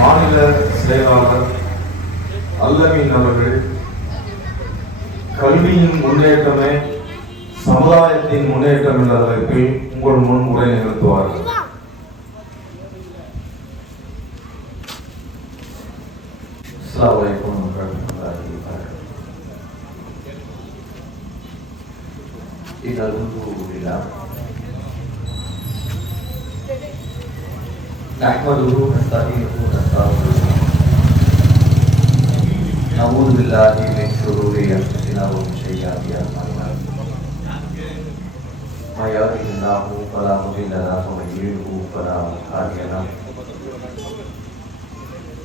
மாநில செயலாளர் அல்லமீன் அவர்கள் கல்வியின் முன்னேற்றமே சமுதாயத்தின் முன்னேற்றம் என்ற தலைப்பில் உங்கள் முன் உரை நிகழ்த்துவார்கள். அஸ்ஸலாமு அலைக்கும் வரஹ்மத்துல்லாஹி வபரகாத்துஹு. نحمده ونستعينه ونستغفره نعوذ بالله من شرور انفسنا ومن سيئات اعمالنا من يهده الله فلا مضل له ومن يضلل فلا هادي له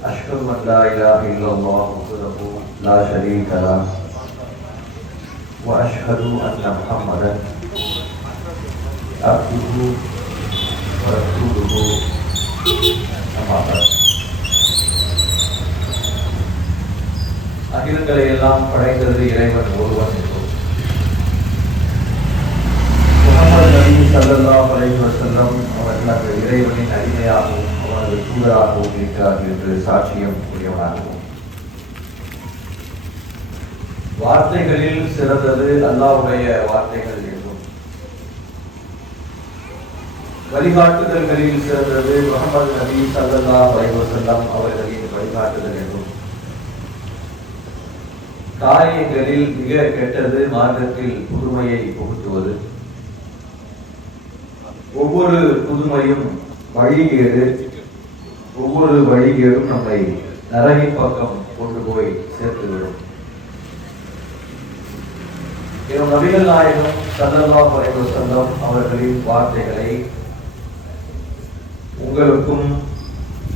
أشهد أن لا إله إلا الله وحده لا شريك له وأشهد أن محمدا عبده ورسوله. அகிலங்களை எல்லாம் படைத்தது இறைவன் ஒருவன் என்றும் முஹம்மது நபி ஸல்லல்லாஹு அலைஹி வஸல்லம் அவர்கள் இறைவனின் அடிமையாகவும் அவனது தூதராகவும் இருக்கிறார்கள் என்று சாட்சியம் கூறியவனாகவும் வார்த்தைகளில் சிறந்தது அல்லாஹ்வுடைய வார்த்தைகள் என்றும் வழிகாட்டுதல்களில் சிறந்தது முஹம்மது நபி ஸல்லல்லாஹு அலைஹி வஸல்லம் அவர்களின் வழிகாட்டுதல் என்றும் காரியங்களில் மிக கெட்டது மார்க்கத்தில் புதுமையை புகுத்துவது, ஒவ்வொரு புதுமையும் வழிகேடு, ஒவ்வொரு வழிகேடும் நம்மை நரகின் பக்கம் கொண்டு போய் சேர்த்துவிடும். நபிகள் நாயகம் ஸல்லல்லாஹு அலைஹி வஸல்லம் அவர்களின் வார்த்தைகளை உங்களுக்கும்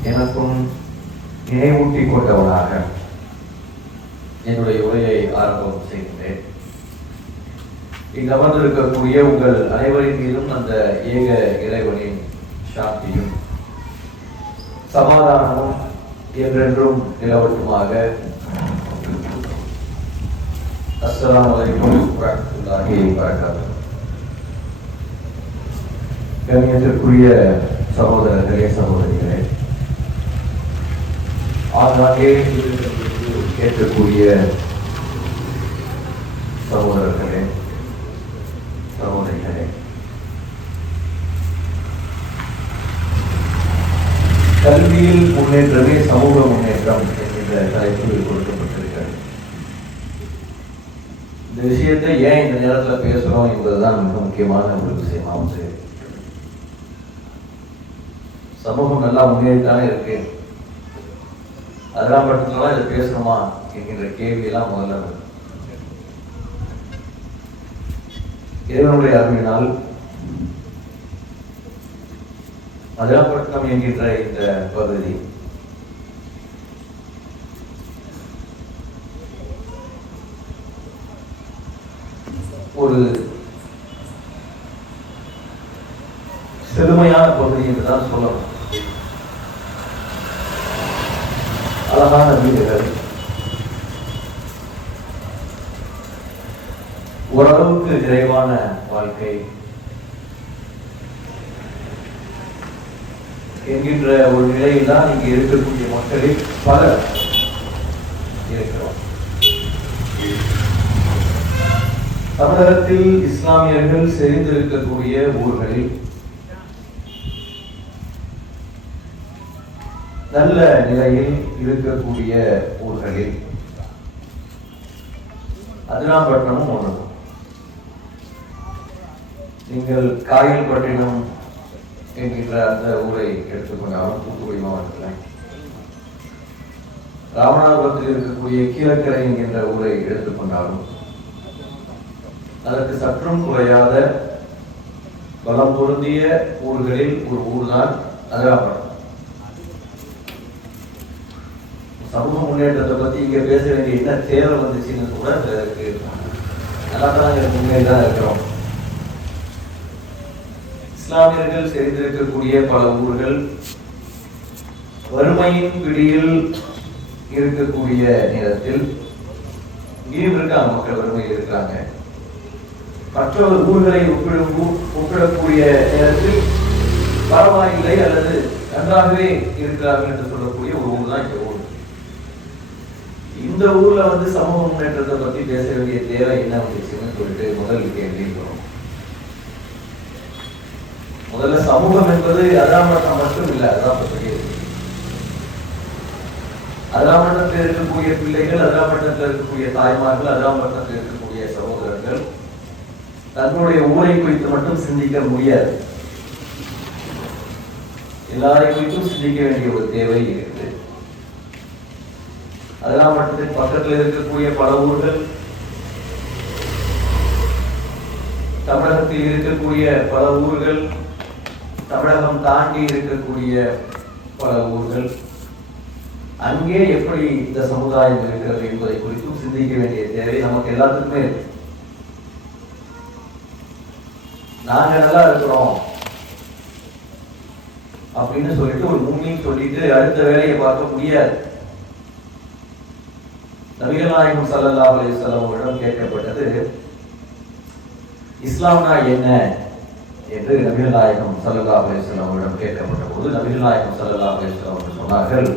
எனக்கும் நினைவூட்டிக் கொண்டவனாக என்னுடைய உரையை ஆரம்பம் செய்கின்றேன். இங்கு அமர்ந்திருக்கக்கூடிய உங்கள் அனைவரின் மீதும் அந்த ஏக இறைவனின் சாந்தியும் சமாதானமும் என்றென்றும் நிலவட்டுமாக. அஸ்ஸலாமு அலைக்கும் வரஹ்மத்துல்லாஹி வபரகாத்துஹு. கண்ணியத்திற்குரிய சகோதரர்களே, சகோதரிகளே, ஆங்காங்கே கேட்கக்கூடிய சகோதரர்களே, சகோதரிகளே, கல்வியில் முன்னேற்றமே சமூக முன்னேற்றம் என்கிற தலைப்பில் கொடுக்கப்பட்டிருக்கிறது. இந்த விஷயத்தை ஏன் இந்த நேரத்தில் பேசுறோம் என்பதுதான் மிக முக்கியமான ஒரு விஷயமாகும். சரி, சமூகம் நல்லா முன்னேறித்தானே இருக்கு, அதெல்லாம் பட்சத்துலாம் இதை பேசணுமா என்கின்ற கேள்வியெல்லாம் முதல்ல இறைவனுடைய அருளினால் அதிராப்பட்டினம் என்கின்ற இந்த பகுதி ஒரு செழுமையான பகுதி என்றுதான் சொல்லணும். அழகான வீடுகள், ஓரளவுக்கு நிறைவான வாழ்க்கை என்கின்ற ஒரு நிலையில் தான் இங்கு இருக்கக்கூடிய மக்களில் பலர் இருக்கிறோம். தமிழகத்தில் இஸ்லாமியர்கள் செறிந்திருக்கக்கூடிய ஊர்களில் நல்ல நிலையில் இருக்கக்கூடிய ஊர்களில் அதிராம்பட்டினமும் ஒன்று. நீங்கள் காயல்பட்டினம் என்கின்ற அந்த ஊரை எடுத்துக்கொண்டாலும் தூத்துக்குடி மாவட்டத்தில், ராமநாதபுரத்தில் இருக்கக்கூடிய கீழக்கரை என்கின்ற ஊரை எடுத்துக்கொண்டாலும் அதற்கு சற்றும் குறையாத பலம் பொருந்திய ஊர்களில் ஒரு ஊர் தான் அதிராம்பட்டினம். சமூக முன்னேற்றத்தை பத்தி இங்க பேச வேண்டிய என்ன தேவை வந்துச்சுன்னு கூட நல்லா தான் முன்னேறி தான் இருக்கிறோம். இஸ்லாமியர்கள் செறிந்திருக்கக்கூடிய பல ஊர்கள் வறுமையின் பிடியில் இருக்கக்கூடிய நேரத்தில் இங்கேயும் இருக்காங்க, மக்கள் வறுமையில் இருக்கிறாங்க. மற்ற ஊர்களை ஒப்பிடக்கூடிய நேரத்தில் பரவாயில்லை அல்லது நன்றாகவே இருக்கிறார்கள் என்று சொல்லக்கூடிய ஒரு ஊர் தான் இந்த ஊர். இந்த ஊர்ல சமூக முன்னேற்றத்தை பத்தி பேச வேண்டிய தேவை என்ன வந்துச்சுன்னு சொல்லிட்டு முதல் கேள்வி வரும். முதல்ல சமூகம் என்பது அதாமட்டம் மட்டும் இல்லை. அதான் பெரிய அதாமட்டத்தில் இருக்கக்கூடிய பிள்ளைகள், அதாமட்டத்தில் இருக்கக்கூடிய தாய்மார்கள், அதாமட்டத்தில் இருக்கக்கூடிய சகோதரர்கள் தன்னுடைய ஊரை குறித்து மட்டும் சிந்திக்க முடியாது. எல்லாரை குறித்தும் சிந்திக்க வேண்டிய ஒரு தேவை இருக்குது. அதாமட்டத்தின் பக்கத்தில் இருக்கக்கூடிய பல ஊர்கள், தமிழகத்தில் இருக்கக்கூடிய பல ஊர்கள், தமிழகம் தாண்டி இருக்கக்கூடிய பல ஊர்கள், அங்கே எப்படி இந்த சமுதாயம் இருக்கிறது என்பதை குறித்தும் சிந்திக்க வேண்டிய தேவை நமக்கு எல்லாத்துக்குமே இருக்கு. நாங்க நல்லா இருக்கிறோம் அப்படின்னு சொல்லிட்டு ஒரு முன்னின் சொல்லிட்டு அடுத்த வேலையை பார்க்க முடியாது. நபிகள் நாயகம் ஸல்லல்லாஹு அலைஹி வஸல்லம் அவர்களிடம் கேட்கப்பட்டது, இஸ்லாம்னா என்ன என்று நபிகள் நாயகம் ஸல்லல்லாஹு அலைஹி வஸல்லம் அவர்களிடம் கேட்கப்பட்ட போது நபிகள் நாயகம் ஸல்லல்லாஹு அலைஹி வஸல்லம் அவர்கள் சொன்னார்கள்,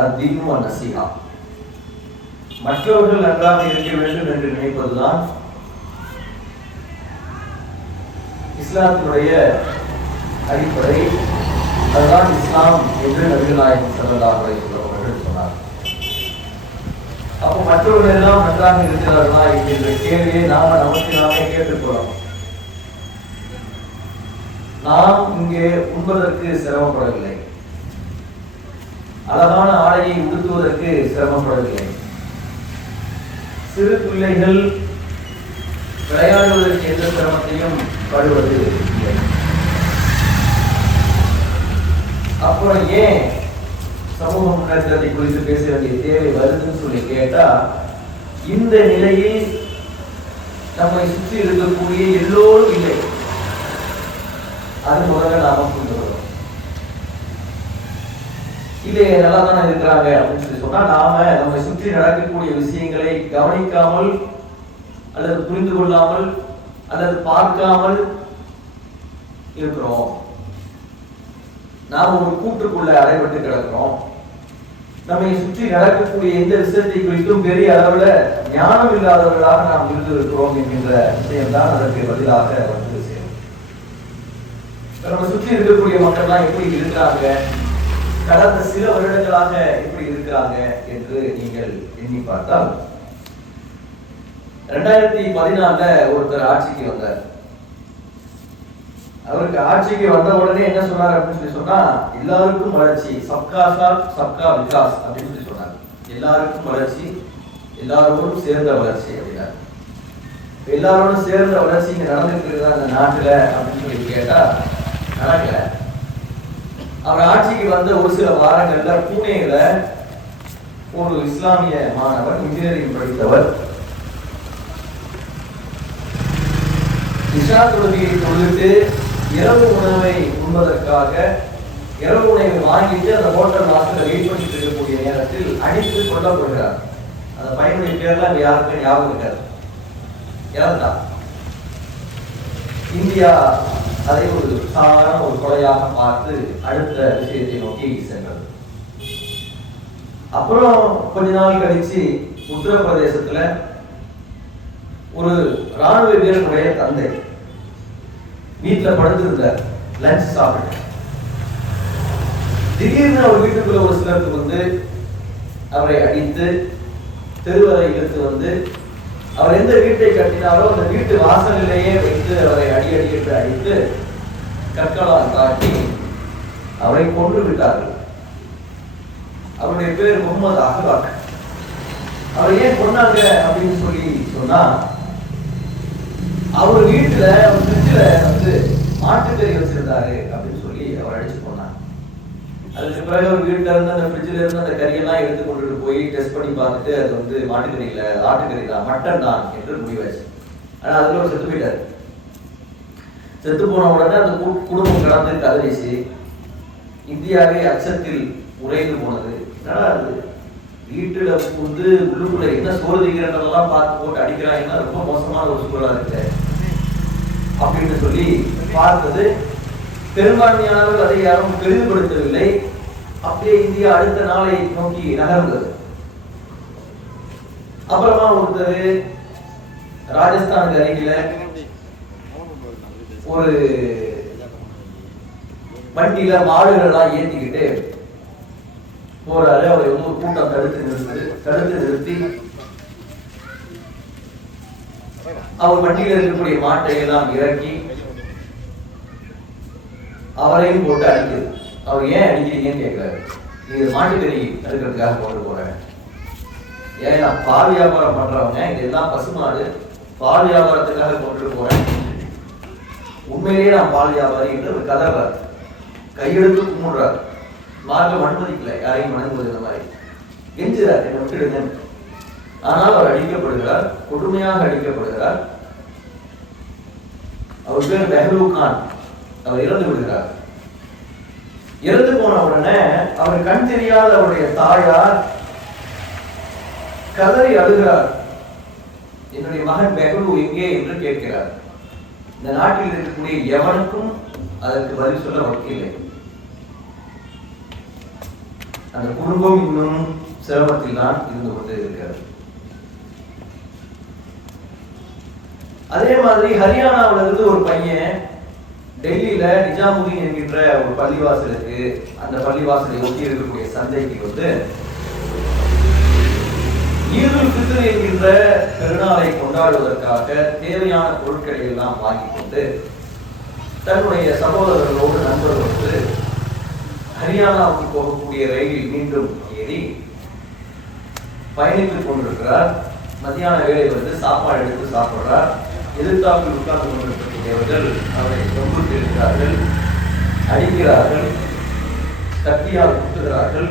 அத்தீனு வ நஸீஹா. மற்றவர்கள் நன்றாக இருக்க வேண்டும் என்று நினைப்பதுதான் இஸ்லாத்தினுடைய அடிப்படை. அதுதான் இஸ்லாம் என்று நபிகள் நாயகம் ஸல்லல்லாஹு அலைஹி வஸல்லம் அவர்கள் சொன்னார். அப்போ மற்றவர்கள் எல்லாம் நன்றாக இருக்கிறார்களா என்கின்ற கேள்வியை நமக்கு நாமே கேட்டுக்கொள்ளலாம். நாம் இங்கே உண்பதற்கு சிரமப்படவில்லை, அழகான ஆடையை உடுத்துவதற்கு சிரமப்படவில்லை, சிறு பிள்ளைகள் விளையாடுவதற்கு எந்த சிரமத்தையும் படுவது இல்லை. அப்புறம் ஏன் சமூக முன்னேற்றத்தை குறித்து பேச வேண்டிய தேவை வருதுன்னு சொல்லி கேட்டா, இந்த நிலையில் நம்மை சுற்றி இருக்கக்கூடிய எல்லோரும் இல்லை. அது முதல்ல நாம புரிந்து கொள்ளும். இல்லை நல்லா தானே இருக்கிறாங்க அப்படின்னு சொல்லி சொன்னா, நாம நம்மை சுற்றி நடக்கக்கூடிய விஷயங்களை கவனிக்காமல் அல்லது புரிந்து கொள்ளாமல் அல்லது பார்க்காமல் இருக்கிறோம். நாம் ஒரு கூட்டுக்குள்ள அடைபட்டு கிடக்கிறோம். நம்மை சுற்றி நடக்கக்கூடிய எந்த விஷயத்தை குறித்தும் பெரிய அளவுல ஞானம் இல்லாதவர்களாக நாம் இருந்து இருக்கிறோம் என்கின்ற விஷயம் தான் அதற்கு பதிலாக விஷயம். நம்ம சுற்றி இருக்கக்கூடிய மக்கள்லாம் எப்படி இருக்கிறாங்க, கடந்த சில வருடங்களாக எப்படி இருக்கிறாங்க என்று நீங்கள் எண்ணி பார்த்தால், 2014 ஒருத்தர் ஆட்சிக்கு வந்தார். அவருக்கு ஆட்சிக்கு வந்த உடனே என்ன சொன்னார் அப்படின்னு சொல்லி சொன்னா, எல்லாருக்கும் வளர்ச்சி, சப்கா சாத் சப்கா விகாஸ் அப்படின்னு சொல்லி சொன்னார். எல்லாருக்கும் வளர்ச்சி, எல்லாரோடும் சேர்ந்த வளர்ச்சி அப்படின்னாரு. எல்லாரோடும் சேர்ந்த வளர்ச்சி இங்க நடந்துட்டு இருக்குதா அந்த நாட்டுல அப்படின்னு சொல்லி கேட்டா நடக்கல. அவர் ஆட்சிக்கு வந்த ஒரு சில வாரங்கள்ல பூனேல ஒரு இஸ்லாமிய மாணவர், இன்ஜினியரிங் படித்தவர், இஷா தொழுகையை தொழுது இரவு உணவை உண்பதற்காக இரவு உணவை வாங்கிட்டு அந்த ஹோட்டல் வாசல்ல வெயிட் பண்ணிட்டு இருக்கக்கூடிய நேரத்தில் அடித்து கொல்லப்படுகிறார். அந்த பையனுடைய பேர்லாம் யாருக்கு ஞாபகம் இருக்காது, இறந்தா. இந்தியா அதை ஒரு சாதாரண ஒரு கொலையாக பார்த்து அடுத்த விஷயத்தை நோக்கி சென்றது. அப்புறம் கொஞ்ச நாள் கழிச்சு உத்தரப்பிரதேசத்துல ஒரு ராணுவ வீரனுடைய தந்தை வீட்டுல படுத்திருந்தார், லஞ்ச் சாப்பிட்டு. திடீர்னு அவர் வீட்டுக்குள்ள ஒரு சிலருக்கு அவரை அடித்து தெருவரை இழுத்து அவர் எந்த வீட்டை கட்டினாரோ அந்த வீட்டு வாசலிலேயே வைத்து அவரை அடி என்று அடித்து கற்களால் தாக்கி அவரை கொன்று விட்டார்கள். அவருடைய பேர் முகமது அஹ்லாக். அவர் ஏன் கொண்டாங்க அப்படின்னு சொல்லி சொன்னா, அவர் வீட்டுல ஃப்ரிட்ஜ்ல மாட்டுக்கறி வச்சிருந்தாரு அப்படின்னு சொல்லி அவர் அடிச்சு போனாங்க. அதுக்கு பிறகு அவர் வீட்டுல இருந்து அந்த ஃப்ரிட்ஜ்ல இருந்து அந்த கறியெல்லாம் எடுத்து கொண்டுட்டு போய் டெஸ்ட் பண்ணி பார்த்துட்டு அது மாட்டுக்கறி இல்ல, ஆட்டுக்கறி தான், மட்டன் தான் என்று முடிவாச்சு. ஆனா அதுல ஒரு செத்து போயிட்டாரு. செத்து போன உடனே அந்த குடும்பம் கடந்து கதறிச்சு. இந்தியாவே அச்சத்தில் உறைந்து போனது. வீட்டுல உள்ளுக்குள்ள என்ன சோறு திங்கிறதெல்லாம் பார்த்து போட்டு அடிக்கிறாங்கன்னா ரொம்ப மோசமான ஒரு சூழலா இருக்கு அப்படின்னு சொல்லி பார்த்தது. பெரும்பான்மையானவர்கள் அதை யாரும் பெரிதுபடுத்தவில்லை. அப்படியே இந்தியா அடுத்த நாளை நோக்கி நகர்ந்தது. அப்புறமா ஒருத்தர் ராஜஸ்தானுக்கு அருகில ஒரு வண்டியில மாடுகள்லாம் ஏற்றிக்கிட்டு போறாரு. அவரை வந்து ஒரு கூட்டம் தடுத்து நிறுத்தி அவர் வண்டியில இருக்கக்கூடிய மாட்டை எல்லாம் இறக்கி அவரையும் போட்டு அடிக்குது. அவர் ஏன் அடிக்கிறீங்கன்னு கேட்கிறாரு. இது மாட்டுக்கறி அறுக்கிறதுக்காக கொண்டு போறேன். ஏன் நான் பால் வியாபாரம் பண்றவங்க, இதெல்லாம் பசுமாடு, பால் வியாபாரத்துக்காக கொண்டு போறேன். உண்மையிலேயே நான் பால் வியாபாரி என்று ஒரு கதறார், கையெடுத்து கும்பிடுறார். மார்க்கம் அனுமதிக்கல யாரையும் வணங்குவது. இந்த மாதிரி கெஞ்சுறார், என்னை விட்டுடுங்க. ஆனால் அவர் அடிக்கப்படுகிறார், கொடுமையாக அடிக்கப்படுகிறார். அவர் பேர் பெஹ்லூ கான். அவர் இறந்து விடுகிறார். இறந்து போன உடனே அவர் கண் தெரியாத அவருடைய தாயார் கதறி அழுகிறார். என்னுடைய மகன் பெஹ்லூ எங்கே என்று கேட்கிறார். இந்த நாட்டில் இருக்கக்கூடிய எவனுக்கும் அதற்கு பதில் சொல்ல வக்கில்லை. அந்த குடும்பம் இன்னும் சிரமத்தில் தான் இருந்து கொண்டு இருக்கிறது. அதே மாதிரி ஹரியானாவில இருந்து ஒரு பையன் டெல்லியில நிஜாமுதீன் என்கின்ற ஒரு பள்ளிவாசலுக்கு, அந்த பள்ளிவாசலை ஒட்டி இருக்கக்கூடிய சந்தைக்கு வந்து ஈதுல் ஃபித்ர் என்கின்ற பெருநாளை கொண்டாடுவதற்காக தேவையான பொருட்களை எல்லாம் வாங்கி கொண்டு தன்னுடைய சகோதரர்களோடு நண்பர்களோடு ஹரியானாவுக்கு போகக்கூடிய ரயிலில் மீண்டும் ஏறி பயணித்துக் கொண்டிருக்கிறார். மத்தியான வேலை வந்து சாப்பாடு எடுத்து சாப்பிடுறார். எதிர்த்தாப்பில் உட்கார்ந்து கொண்டிருக்கக்கூடியவர்கள் அவரை தொங்குட்டு இருக்கிறார்கள், அடிக்கிறார்கள், கத்தியால் குத்துகிறார்கள்.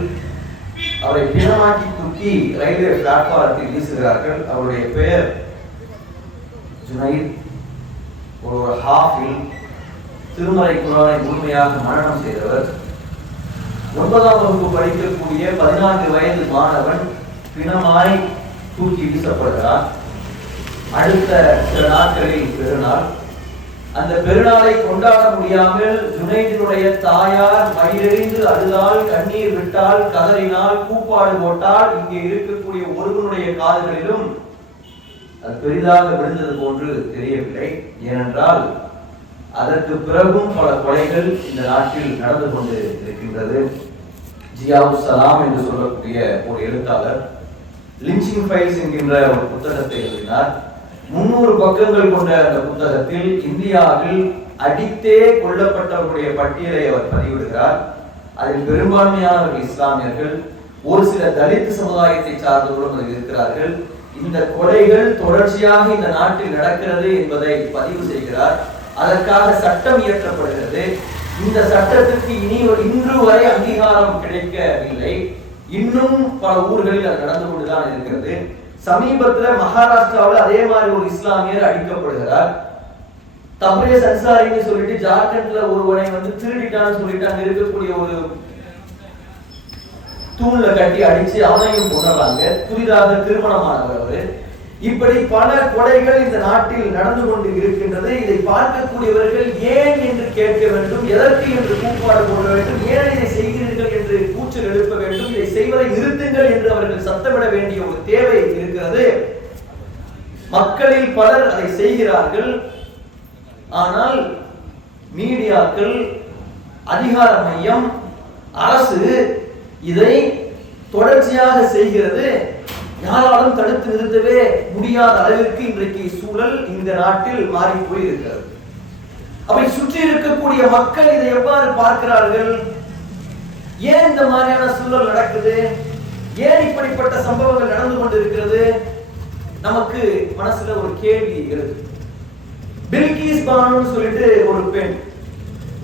அவரை பிணமாக்கி தூக்கி ரயில்வே பிளாட்பாரத்தில் வீசுகிறார்கள். அவருடைய பெயர் ஜுனைத். ஒரு ஹாஃபில், திருமறை குர்ஆனை முழுமையாக மனனம் செய்தவர். 9ஆம் வகுப்பு படிக்கக்கூடிய 14 வயது மாணவன் பிணமாய் தூக்கி வீசப்படுகிறார். அடுத்த சில நாட்களில் பெருநாள். அந்த பெருநாளை கொண்டாட முடியாமல் ஜுனைதினுடைய தாயார் வயிறெறிந்து அழுதால், கண்ணீர் விட்டால், கதறினால், கூப்பாடு போட்டால். இங்கே இருக்கக்கூடிய ஒருவனுடைய காதுகளிலும் அது பெரிதாக விழுந்தது போன்று தெரியவில்லை. ஏனென்றால் அதற்கு பிறகும் பல கொலைகள் இந்த நாட்டில் நடந்து கொண்டு இருக்கின்றது. ஜியாவுஸ் சலாம் என்று சொல்லக்கூடிய ஒரு எழுத்தாளர் லிஞ்சிங் ஃபைல்ஸ் என்கின்ற ஒரு புத்தகத்தை எழுதினார். 300 பக்கங்கள் கொண்ட அந்த புத்தகத்தில் இந்தியாவில் அடித்தே கொல்லப்பட்டவர்களுடைய பட்டியலை அவர் பதிவிடுகிறார். அதில் பெரும்பான்மையானவர்கள் இஸ்லாமியர்கள், ஒரு சில தலித் சமுதாயத்தை சார்ந்தவர்களும் அதில் இருக்கிறார்கள். இந்த கொலைகள் தொடர்ச்சியாக இந்த நாட்டில் நடக்கிறது என்பதை பதிவு செய்கிறார். அதற்காக சட்டம் இயற்றப்படுகிறது. இந்த சட்டத்திற்கு இன்று வரை அங்கீகாரம் கிடைக்கவில்லை. இன்னும் பல ஊர்களில் அது நடந்து கொண்டுதான் இருக்கிறது. சமீபத்தில் மகாராஷ்டிராவில் அதே மாதிரி ஒரு இஸ்லாமியர் அடிக்கப்படுகிறார். தப்ரேஸ் அன்சாரின்னு சொல்லிட்டு ஜார்க்கண்ட்ல ஒருவனை வந்து திருடிட்டான்னு சொல்லிட்டு அங்க இருக்கக்கூடிய ஒரு தூண்ல கட்டி அடிச்சு அவனையும் கொண்டாடுறாங்க. புதிதாக திருமணமானவர் அவரு. இப்படி பல கொலைகள் இந்த நாட்டில் நடந்து கொண்டு இருக்கின்றது. இதை பார்க்கக்கூடியவர்கள் ஏன் என்று கேட்க வேண்டும், எதற்கு என்று கூப்பாடு போட வேண்டும், ஏன் இதை செய்கிறீர்கள் என்று கூச்சல் எழுப்ப வேண்டும், இதை செய்வதை நிறுத்துங்கள் என்று அவர்கள் சத்தமிட வேண்டிய ஒரு தேவை இருக்கிறது. மக்களில் பலர் அதை செய்கிறார்கள். ஆனால் மீடியாக்கள், அதிகார மையம், அரசு இதை தொடர்ச்சியாக செய்கிறது. யாராலும் தடுத்து நிறுத்தவே முடியாத அளவிற்கு இன்றைக்கு சூழல் இந்த நாட்டில் மாறி போயிருக்கிறது. அவை சுற்றி இருக்கக்கூடிய மக்கள் இதை எவ்வாறு பார்க்கிறார்கள்? ஏன் இந்த மாதிரியான சூழல் நடக்குது? ஏன் இப்படிப்பட்ட சம்பவங்கள் நடந்து கொண்டிருக்கிறது? நமக்கு மனசுல ஒரு கேள்வி எழுது. பில்கிஸ் பானுன்னு சொல்லிட்டு ஒரு பெண்,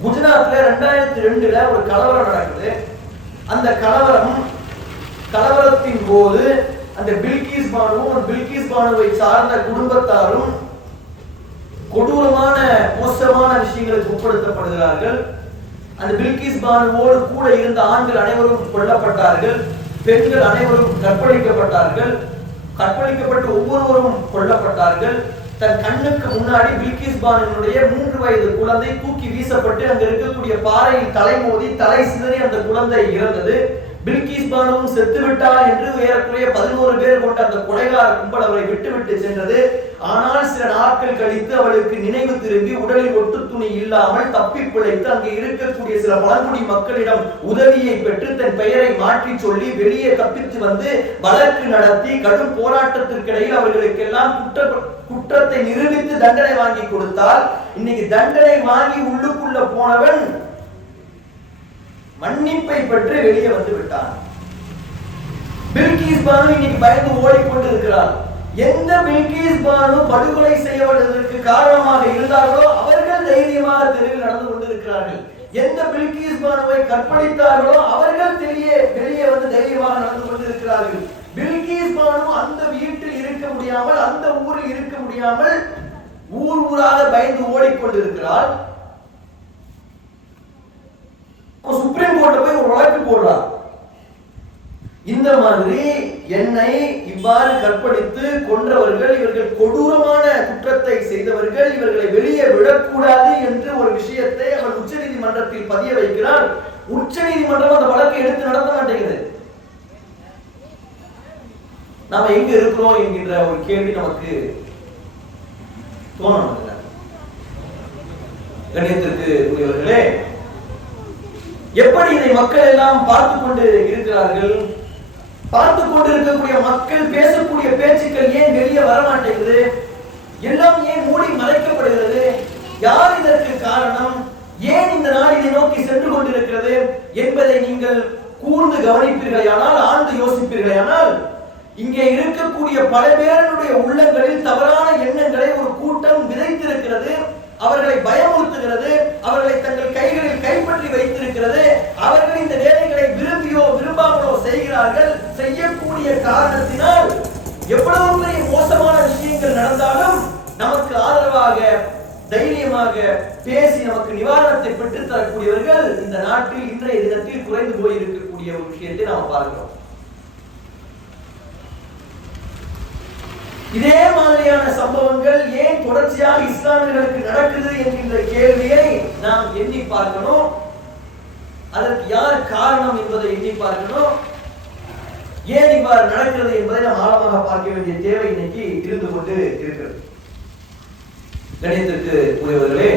குஜராத்ல 2002ல ஒரு கலவரம் நடக்குது. அந்த கலவரத்தின் போது அந்த பில்கிஸ் பானுவை சார்ந்த குடும்பத்தாரும் கொடூரமான மோசமான விஷயங்களுக்கு உட்படுத்தப்படுகிறார்கள். அந்த பில்கிஸ் பானுவோடு கூட இருந்த ஆண்கள் அனைவரும் கொல்லப்பட்டார்கள். பெண்கள் அனைவரும் கற்பழிக்கப்பட்டார்கள். கற்பழிக்கப்பட்டு ஒவ்வொருவரும் கொல்லப்பட்டார்கள். தன் கண்ணுக்கு முன்னாடி பில்கிஸ் பானுடைய 3 வயது குழந்தை தூக்கி வீசப்பட்டு அங்க இருக்கக்கூடிய பாறையில் தலைமோதி தலை சிதறி அந்த குழந்தை இறந்தது. பில்கிஸ் பானுவும் செத்து விட்டார் என்று ஏறக்குறைய 11 பேர் கொண்ட அந்த கொலைகார கும்பல் அவரை விட்டுவிட்டு சென்றது. ஆனால் சில நாட்கள் கழித்து அவளுக்கு நினைவு திரும்பி உடலில் ஒட்டு துணி இல்லாமல் தப்பி பிழைத்து அங்கே இருக்கக்கூடிய சில பழங்குடி மக்களிடம் உதவியை பெற்று தன் பெயரை மாற்றி சொல்லி வெளியே தப்பித்து வந்து வழக்கு நடத்தி கடும் போராட்டத்திற்கிடையில் அவர்களுக்கெல்லாம் குற்றத்தை நிரூபித்து தண்டனை வாங்கி கொடுத்தால், இன்னைக்கு தண்டனை வாங்கி உள்ளுக்குள்ள போனவன் மன்னிப்பை பெற்று வெளியே வந்து விட்டான். பில்கிஸ் பானு இன்னைக்கு பயந்து ஓடிக்கொண்டு இருக்கிறார். எந்த பில்கிஸ் பானு படுகொலை செய்யப்படுவதற்கு காரணமாக இருந்தார்களோ அவர்கள் தைரியமாக தெருவில் நடந்து கொண்டிருக்கிறார்கள். எந்த பில்கிஸ் பானுவை கற்பழித்தார்களோ அவர்கள் வெளியே வந்து தைரியமாக நடந்து கொண்டிருக்கிறார்கள். பில்கிஸ் பானு அந்த வீட்டில் இருக்க முடியாமல், அந்த ஊரில் இருக்க முடியாமல் ஊராக பயந்து ஓடிக்கொண்டிருக்கிறார். சுப்ரீம் கோர்ட்ல போய் ஒரு வழக்கு போடுறார். இந்த மாதிரி என்னை இவ்வாறு கற்பழித்து கொன்றவர்கள், இவர்கள் கொடூரமான குற்றத்தை செய்தவர்கள், இவர்களை வெளியே விடக்கூடாது என்று ஒரு விஷயத்தை அவர் உச்ச நீதிமன்றத்தில் பதிய வைக்கிறார். உச்ச நீதிமன்றம் அந்த வழக்கை எடுத்து நடத்த மாட்டேங்குது. நாம எங்க இருக்கிறோம் என்கின்ற ஒரு கேள்வி நமக்கு தோணணும். கண்ணியத்திற்கு உரியவர்களே, எப்படி இதை மக்கள் எல்லாம் பார்த்து கொண்டு இருக்கிறார்கள்? பார்த்து கொண்டு இருக்கக்கூடிய மக்கள் பேசக்கூடிய பேச்சுக்கள் ஏன் வெளியே வர மாட்டேங்குது? எல்லாம் ஏன் மூடி மறைக்கப்படுகிறது? யார் இதற்கு காரணம்? ஏன் இந்த நாடு இதை நோக்கி சென்று கொண்டிருக்கிறது என்பதை நீங்கள் கூர்ந்து கவனிப்பீர்களானால், ஆழ்ந்து யோசிப்பீர்களானால், இங்கே இருக்கக்கூடிய பல பேருடைய உள்ளங்களில் தவறான எண்ணங்களை ஒரு கூட்டம் விதைத்திருக்கிறது. அவர்களை பயமுறுத்துகிறது, அவர்களை தங்கள் கைகளில் கைப்பற்றி வைத்திருக்கிறது. அவர்கள் இந்த வேலைகளை விரும்பியோ விரும்பாமலோ செய்கிறார்கள். செய்யக்கூடிய காரணத்தினால் எவ்வளவு பெரிய மோசமான விஷயங்கள் நடந்தாலும் நமக்கு ஆதரவாக தைரியமாக பேசி நமக்கு நிவாரணத்தை பெற்று தரக்கூடியவர்கள் இந்த நாட்டில் இன்றைய தினத்தில் குறைந்து போயிருக்கக்கூடிய ஒரு விஷயத்தை நாம் பார்க்கிறோம். இதே மாதிரியான சம்பவங்கள் ஏன் தொடர்ச்சியாக இஸ்லாமியர்களுக்கு நடக்குது என்கின்ற கேள்வியை நாம் எண்ணி பார்க்கணும். அதற்கு யார் காரணம் என்பதை எண்ணி பார்க்கணும். ஏன் இவ்வாறு நடக்கிறது என்பதை நாம் ஆழமாக பார்க்க வேண்டிய தேவை இன்னைக்கு இருந்து கொண்டு இருக்கிறது. கணிதத்திற்கு உரியவர்களே,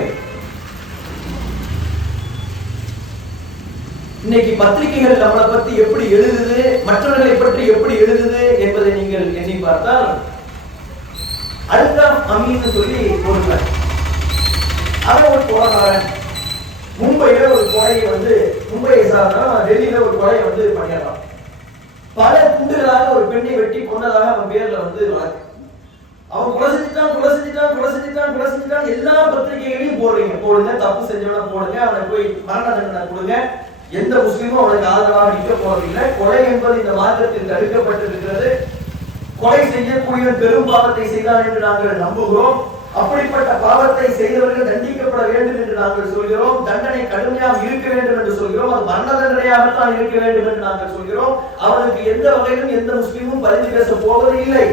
இன்னைக்கு பத்திரிகைகள் நம்மளை பத்தி எப்படி எழுதுது, மற்றவர்களை பற்றி எப்படி எழுதுது என்பதை நீங்கள் எண்ணி பார்த்தால், அல்தாஃப் அமீன் சொல்லி ஒருவர், அவன் ஒரு கொலைகாரன். மும்பையில ஒரு கொலையை வந்து, மும்பையை சார்ந்தா டெல்லியில ஒரு கொலையை வந்து பண்ணிடலாம். பல துண்டுகளாக ஒரு பெண்ணை வெட்டி கொண்டதாக அவன் பேர்ல வந்து வழக்கு. அவன் கொலை செஞ்சுட்டான் எல்லா பத்திரிகைகளையும் போடுங்க, தப்பு செஞ்சவன போடுங்க, அவனை போய் மரண தண்டனை கொடுங்க. எந்த முஸ்லீமும் அவனுக்கு ஆதரவாக நிற்க போறதில்லை. கொலை என்பது இந்த மார்க்கத்தில் தடுக்கப்பட்டிருக்கிறது. கொலை செய்யக்கூடியவன் பெரும் பாவத்தை செய்தான் என்று நாங்கள் நம்புகிறோம். அப்படிப்பட்ட பாவத்தை செய்தவர்கள் தண்டிக்கப்பட வேண்டும் என்று நாங்கள் சொல்கிறோம். தண்டனை கடுமையாக இருக்க வேண்டும் என்று சொல்கிறோம். அது மரண தண்டனையாகத்தான் இருக்க வேண்டும் என்று நாங்கள் சொல்கிறோம். அவனுக்கு எந்த வகையிலும் எந்த முஸ்லீமும் பரிந்து பேச போவது இல்லை.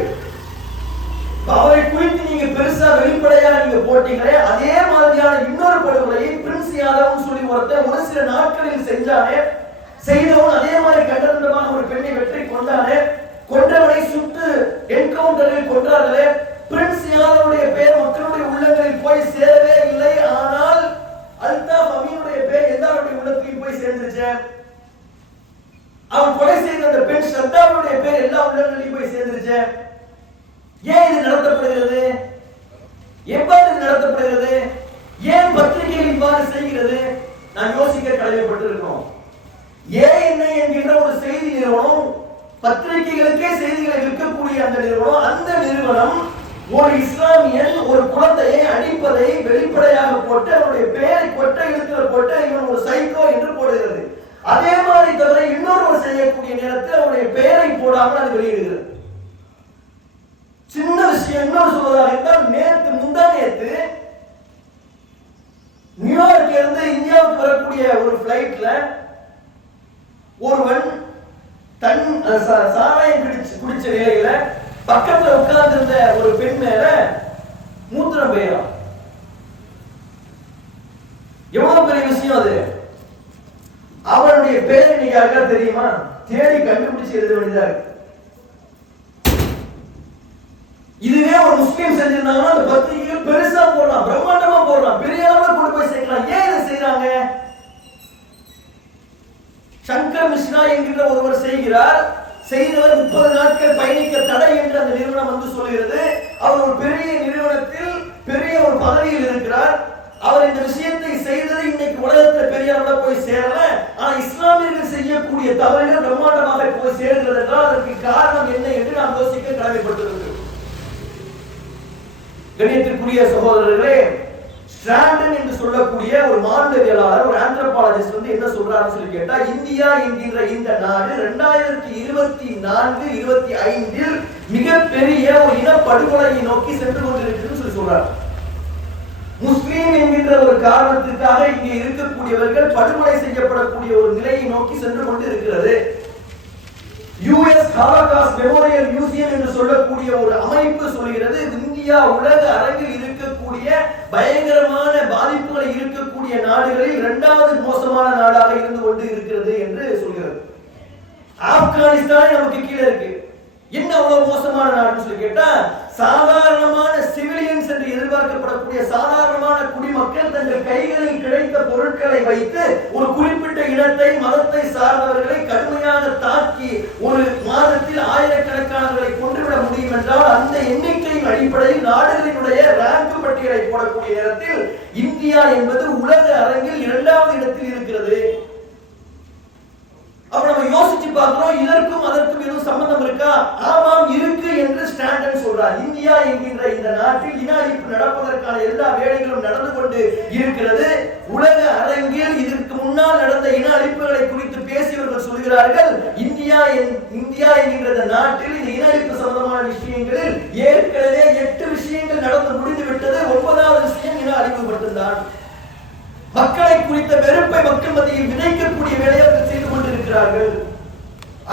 அவரை குறித்து நீங்க பெருசா வெளிப்படையா நீங்க போட்டீங்களே, அதே மாதிரியான இன்னொரு படுகொலையை பிரின்ஸ் யாதவ் சொல்லி ஒருத்தர் ஒரு சில நாட்களில் செஞ்சானே, செய்தவன் அதே மாதிரி கண்டனமான ஒரு பெண்ணை வெற்றி கொண்டானே, கொன்றவனை சுட்டு என்கவுண்டரில் கொன்றார்களே, பிரின்ஸ் யாதவுடைய பெயர் மக்களுடைய உள்ளங்களில் போய் சேரவே இல்லை. ஆனால் அல்தாஃப் அமீனுடைய பெயர் எல்லாருடைய உள்ளத்திலும் போய் சேர்ந்துச்சு. அவன் கொலை செய்த அந்த பெண் ஷத்தாவுடைய பெயர் எல்லா உள்ளங்களிலும் போய் சேர்ந்துச்சு. ஏன் இது நடத்தப்படுகிறது? எவ்வாறு நடத்தப்படுகிறது? ஏன் பத்திரிகைகள் இவ்வாறு செய்கிறது? நான் யோசிக்க கடமைப்பட்டிருக்கிறோம். ஏஎன்ஐ என்கின்ற ஒரு செய்தி நிறுவனம், பத்திரிகைகளுக்கே செய்திகளை விற்கக்கூடிய அந்த நிறுவனம் ஒரு இஸ்லாமியன் ஒரு குழந்தையை அடிப்பதை வெளிப்படையாக போட்டு அவருடைய பெயரை கொட்ட எழுத்துல போட்டு இவன் ஒரு சைக்கோ என்று போடுகிறது. அதே மாதிரி தவிர இன்னொரு செய்யக்கூடிய நேரத்தில் அவருடைய பெயரை போடாமல் அது வெளியிடுகிறது. சின்ன விஷயம் இன்னொரு சொல்வதாக இருந்தால், முந்தா நேத்து நியூயார்க்ல இருந்து இந்தியாவுக்கு வரக்கூடிய ஒரு பிளைட்ல ஒருவன் தன் சாராயம் குடிச்ச நிலையில பக்கத்துல உட்கார்ந்திருந்த ஒரு பெண் மேல மூத்திரம் பெயரா. எவ்வளவு பெரிய விஷயம் அது. அவனுடைய பெயர் இன்னைக்கு யாருக்கா தெரியுமா? தேடி கண்டுபிடிச்சு எழுத வேண்டியதா இருக்கு. இதுவே ஒரு முஸ்லீம் செஞ்சிருந்தாங்கன்னா அந்த பத்திரிகைகள் பெருசா போடலாம், பிரம்மாண்டமா போடலாம், பெரிய அளவுல கொண்டு போய் சேர்க்கலாம். ஏன் இதை செய்யறாங்க? சங்கர் மிஸ்ரா என்கிற ஒருவர் செய்கிறார். செய்தவர் 30 நாட்கள் பயணிக்க தடை என்று அந்த நிறுவனம் வந்து சொல்கிறது. அவர் ஒரு பெரிய நிறுவனத்தில் பெரிய ஒரு பதவியில் இருக்கிறார். அவர் இந்த விஷயத்தை செய்தது இன்னைக்கு உலகத்தில் பெரிய அளவில் போய் சேரல. ஆனா இஸ்லாமியர்கள் செய்யக்கூடிய தவறுகள் பிரம்மாண்டமாக போய் சேர்கிறது என்றால் அதற்கு காரணம் என்ன என்று நாம் யோசிக்க கடமைப்பட்டிருக்கிறோம். கணியத்திற்குரிய சகோதரர்களே, ஸ்ட்ராண்டன் என்று சொல்லக்கூடிய ஒரு மானுடவியலாளர், ஒரு ஆந்த்ரோபாலஜிஸ்ட் வந்து என்ன சொல்றாருன்னு சொல்லி கேட்டா, இந்தியா என்கின்ற இந்த நாடு 2024-25 மிகப்பெரிய ஒரு இனப்படுகொலையை நோக்கி சென்று கொண்டிருக்குன்னு சொல்லி சொல்றாரு. முஸ்லீம் என்கின்ற ஒரு காரணத்திற்காக இங்கே இருக்கக்கூடியவர்கள் படுகொலை செய்யப்படக்கூடிய ஒரு நிலையை நோக்கி சென்று கொண்டு இருக்கிறது. யுஎஸ் ஹாலோகாஸ்ட் மெமோரியல் மியூசியம் என்று சொல்லக்கூடிய ஒரு அமைப்பு சொல்கிறது, இந்தியா உலக அரங்கில் இருக்கக்கூடிய பயங்கரமான பாதிப்புகளை இருக்கக்கூடிய நாடுகளில் 2வது மோசமான நாடாக இருந்து கொண்டு இருக்கிறது என்று சொல்கிறது. ஆப்கானிஸ்தான் நமக்கு கீழே இருக்கு. என்ன அவ்வளவு மோசமான நாடுன்னு சொல்லி கேட்டா, சாதாரணமான சிவிலியன்ஸ் என்று எதிர்பார்க்கப்படக்கூடிய சாதாரணமான குடிமக்கள் தங்கள் கைகளில் கிடைத்த பொருட்களை வைத்து ஒரு குறிப்பிட்ட இனத்தை மதத்தை சார்ந்தவர்களை கடுமையாக தாக்கி ஒரு மாதத்தில் ஆயிரக்கணக்கானவர்களை கொன்றுவிட முடியும் என்றால் அந்த எண்ணிக்கையின் அடிப்படையில் நாடுகளினுடைய ரேங்க் பட்டியலை போடக்கூடிய நேரத்தில் இந்தியா என்பது உலக அரங்கில் 2வது இடத்தில் இருக்கிறது. அப்ப நம்ம யோசிச்சு பார்க்கிறோம், இதற்கும் அதற்கும் எதுவும் சம்பந்தம் இருக்கா? ஆமாம் இருக்கு என்று ஸ்டாண்டன் சொல்றார். இந்தியா என்கின்ற இந்த நாட்டில் இன அழிப்பு நடப்பதற்கான எல்லா வேலைகளும் நடந்து கொண்டு இருக்கிறது. உலக அரங்கில் இதற்கு முன்னால் நடந்த இன அழிப்புகளை குறித்து பேசியவர்கள் சொல்கிறார்கள், இந்தியா என்கின்ற இந்த நாட்டில் இந்த இன அழிப்பு சம்பந்தமான விஷயங்களில் ஏற்கனவே 8 விஷயங்கள் நடந்து முடிந்து விட்டது. 9வது விஷயம் இன அழிப்பு மட்டும்தான். மக்களை குறித்த வெறுப்பை மக்கள் மத்தியில் விதைக்கக்கூடிய வேலையை அவர்கள் செய்து கொண்டிருக்கிறார்கள்.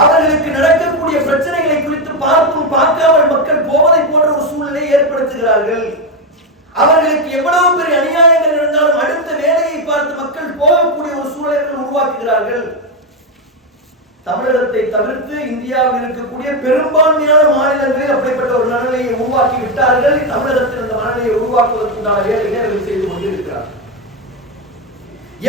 அவர்களுக்கு நடக்கக்கூடிய பிரச்சனைகளை குறித்து பார்க்காமல் மக்கள் போவதை போன்ற ஒரு சூழ்நிலையை ஏற்படுத்துகிறார்கள். அவர்களுக்கு எவ்வளவு பெரிய அநியாயங்கள் இருந்தாலும் அடுத்த வேலையை பார்த்து மக்கள் போகக்கூடிய ஒரு சூழலை உருவாக்குகிறார்கள். தமிழகத்தை தவிர்த்து இந்தியாவில் இருக்கக்கூடிய பெரும்பான்மையான மாநிலங்களில் அப்படிப்பட்ட ஒரு மனநிலையை உருவாக்கி விட்டார்கள். தமிழகத்தில் அந்த மனநிலையை உருவாக்குவதற்குண்டான வேலையை அவர்கள் செய்து கொண்டிருக்கிறார்கள்.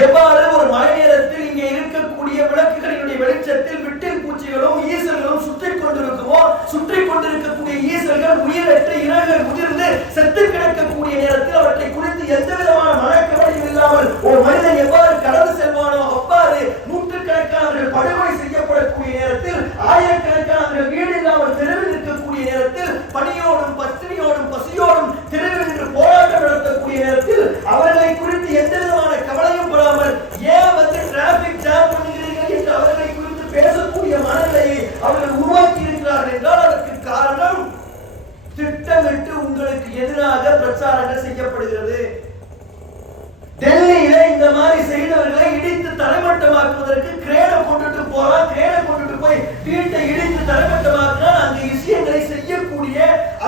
எவ்வாறு ஒரு மழை நேரத்தில் இங்கே இருக்கக்கூடிய விளக்குகளினுடைய வெளிச்சத்தில் விட்டில் பூச்சிகளும் ஈசல்களும் சுற்றிக் கொண்டிருக்குமோ, சுற்றிக் கொண்டிருக்கக்கூடிய ஈசல்கள் உயிரற்ற இனங்கள் முதிர்ந்து செத்து கிடக்கக்கூடிய நேரத்தில் அவற்றை குறித்து எந்த விதமான மனக்கவலையும் இல்லாமல் ஒரு மனிதன் எவ்வாறு கடந்து செல்வானோ அவ்வாறு நூற்றுக்கணக்கானவர்கள் படுகொலை செய்யப்படக்கூடிய நேரத்தில், ஆயிரக்கணக்கானவர்கள் வீடு இல்லாமல் தெருவில் இருக்கக்கூடிய நேரத்தில், பணியோடும் பத்தினியோடும் பசியோடும் தெருவில் நின்று போராட்டம் நடத்தக்கூடிய நேரத்தில் அவர்களை குறித்து எந்த விதமான கவலையும் படாமல் ஏன் வந்து டிராபிக் ஜாம் பண்ணுகிறீர்கள் என்று அவர்களை குறித்து பேசக்கூடிய மனநிலையை அவர்கள் உருவாக்கி இருக்கிறார்கள் என்றால் அதற்கு காரணம் திட்டமிட்டு உங்களுக்கு எதிராக பிரச்சாரங்கள் செய்யப்படுகிறது. டெல்லியில இந்த மாதிரி செய்தவர்களை இடித்து தரைமட்டமாக்குவதற்கு கிரேனை கொண்டுட்டு போறான். கிரேனை கொண்டுட்டு போய் வீட்டை இடித்து தரைமட்டமாக்கினா அந்த விஷயங்களை செய்யக்கூடிய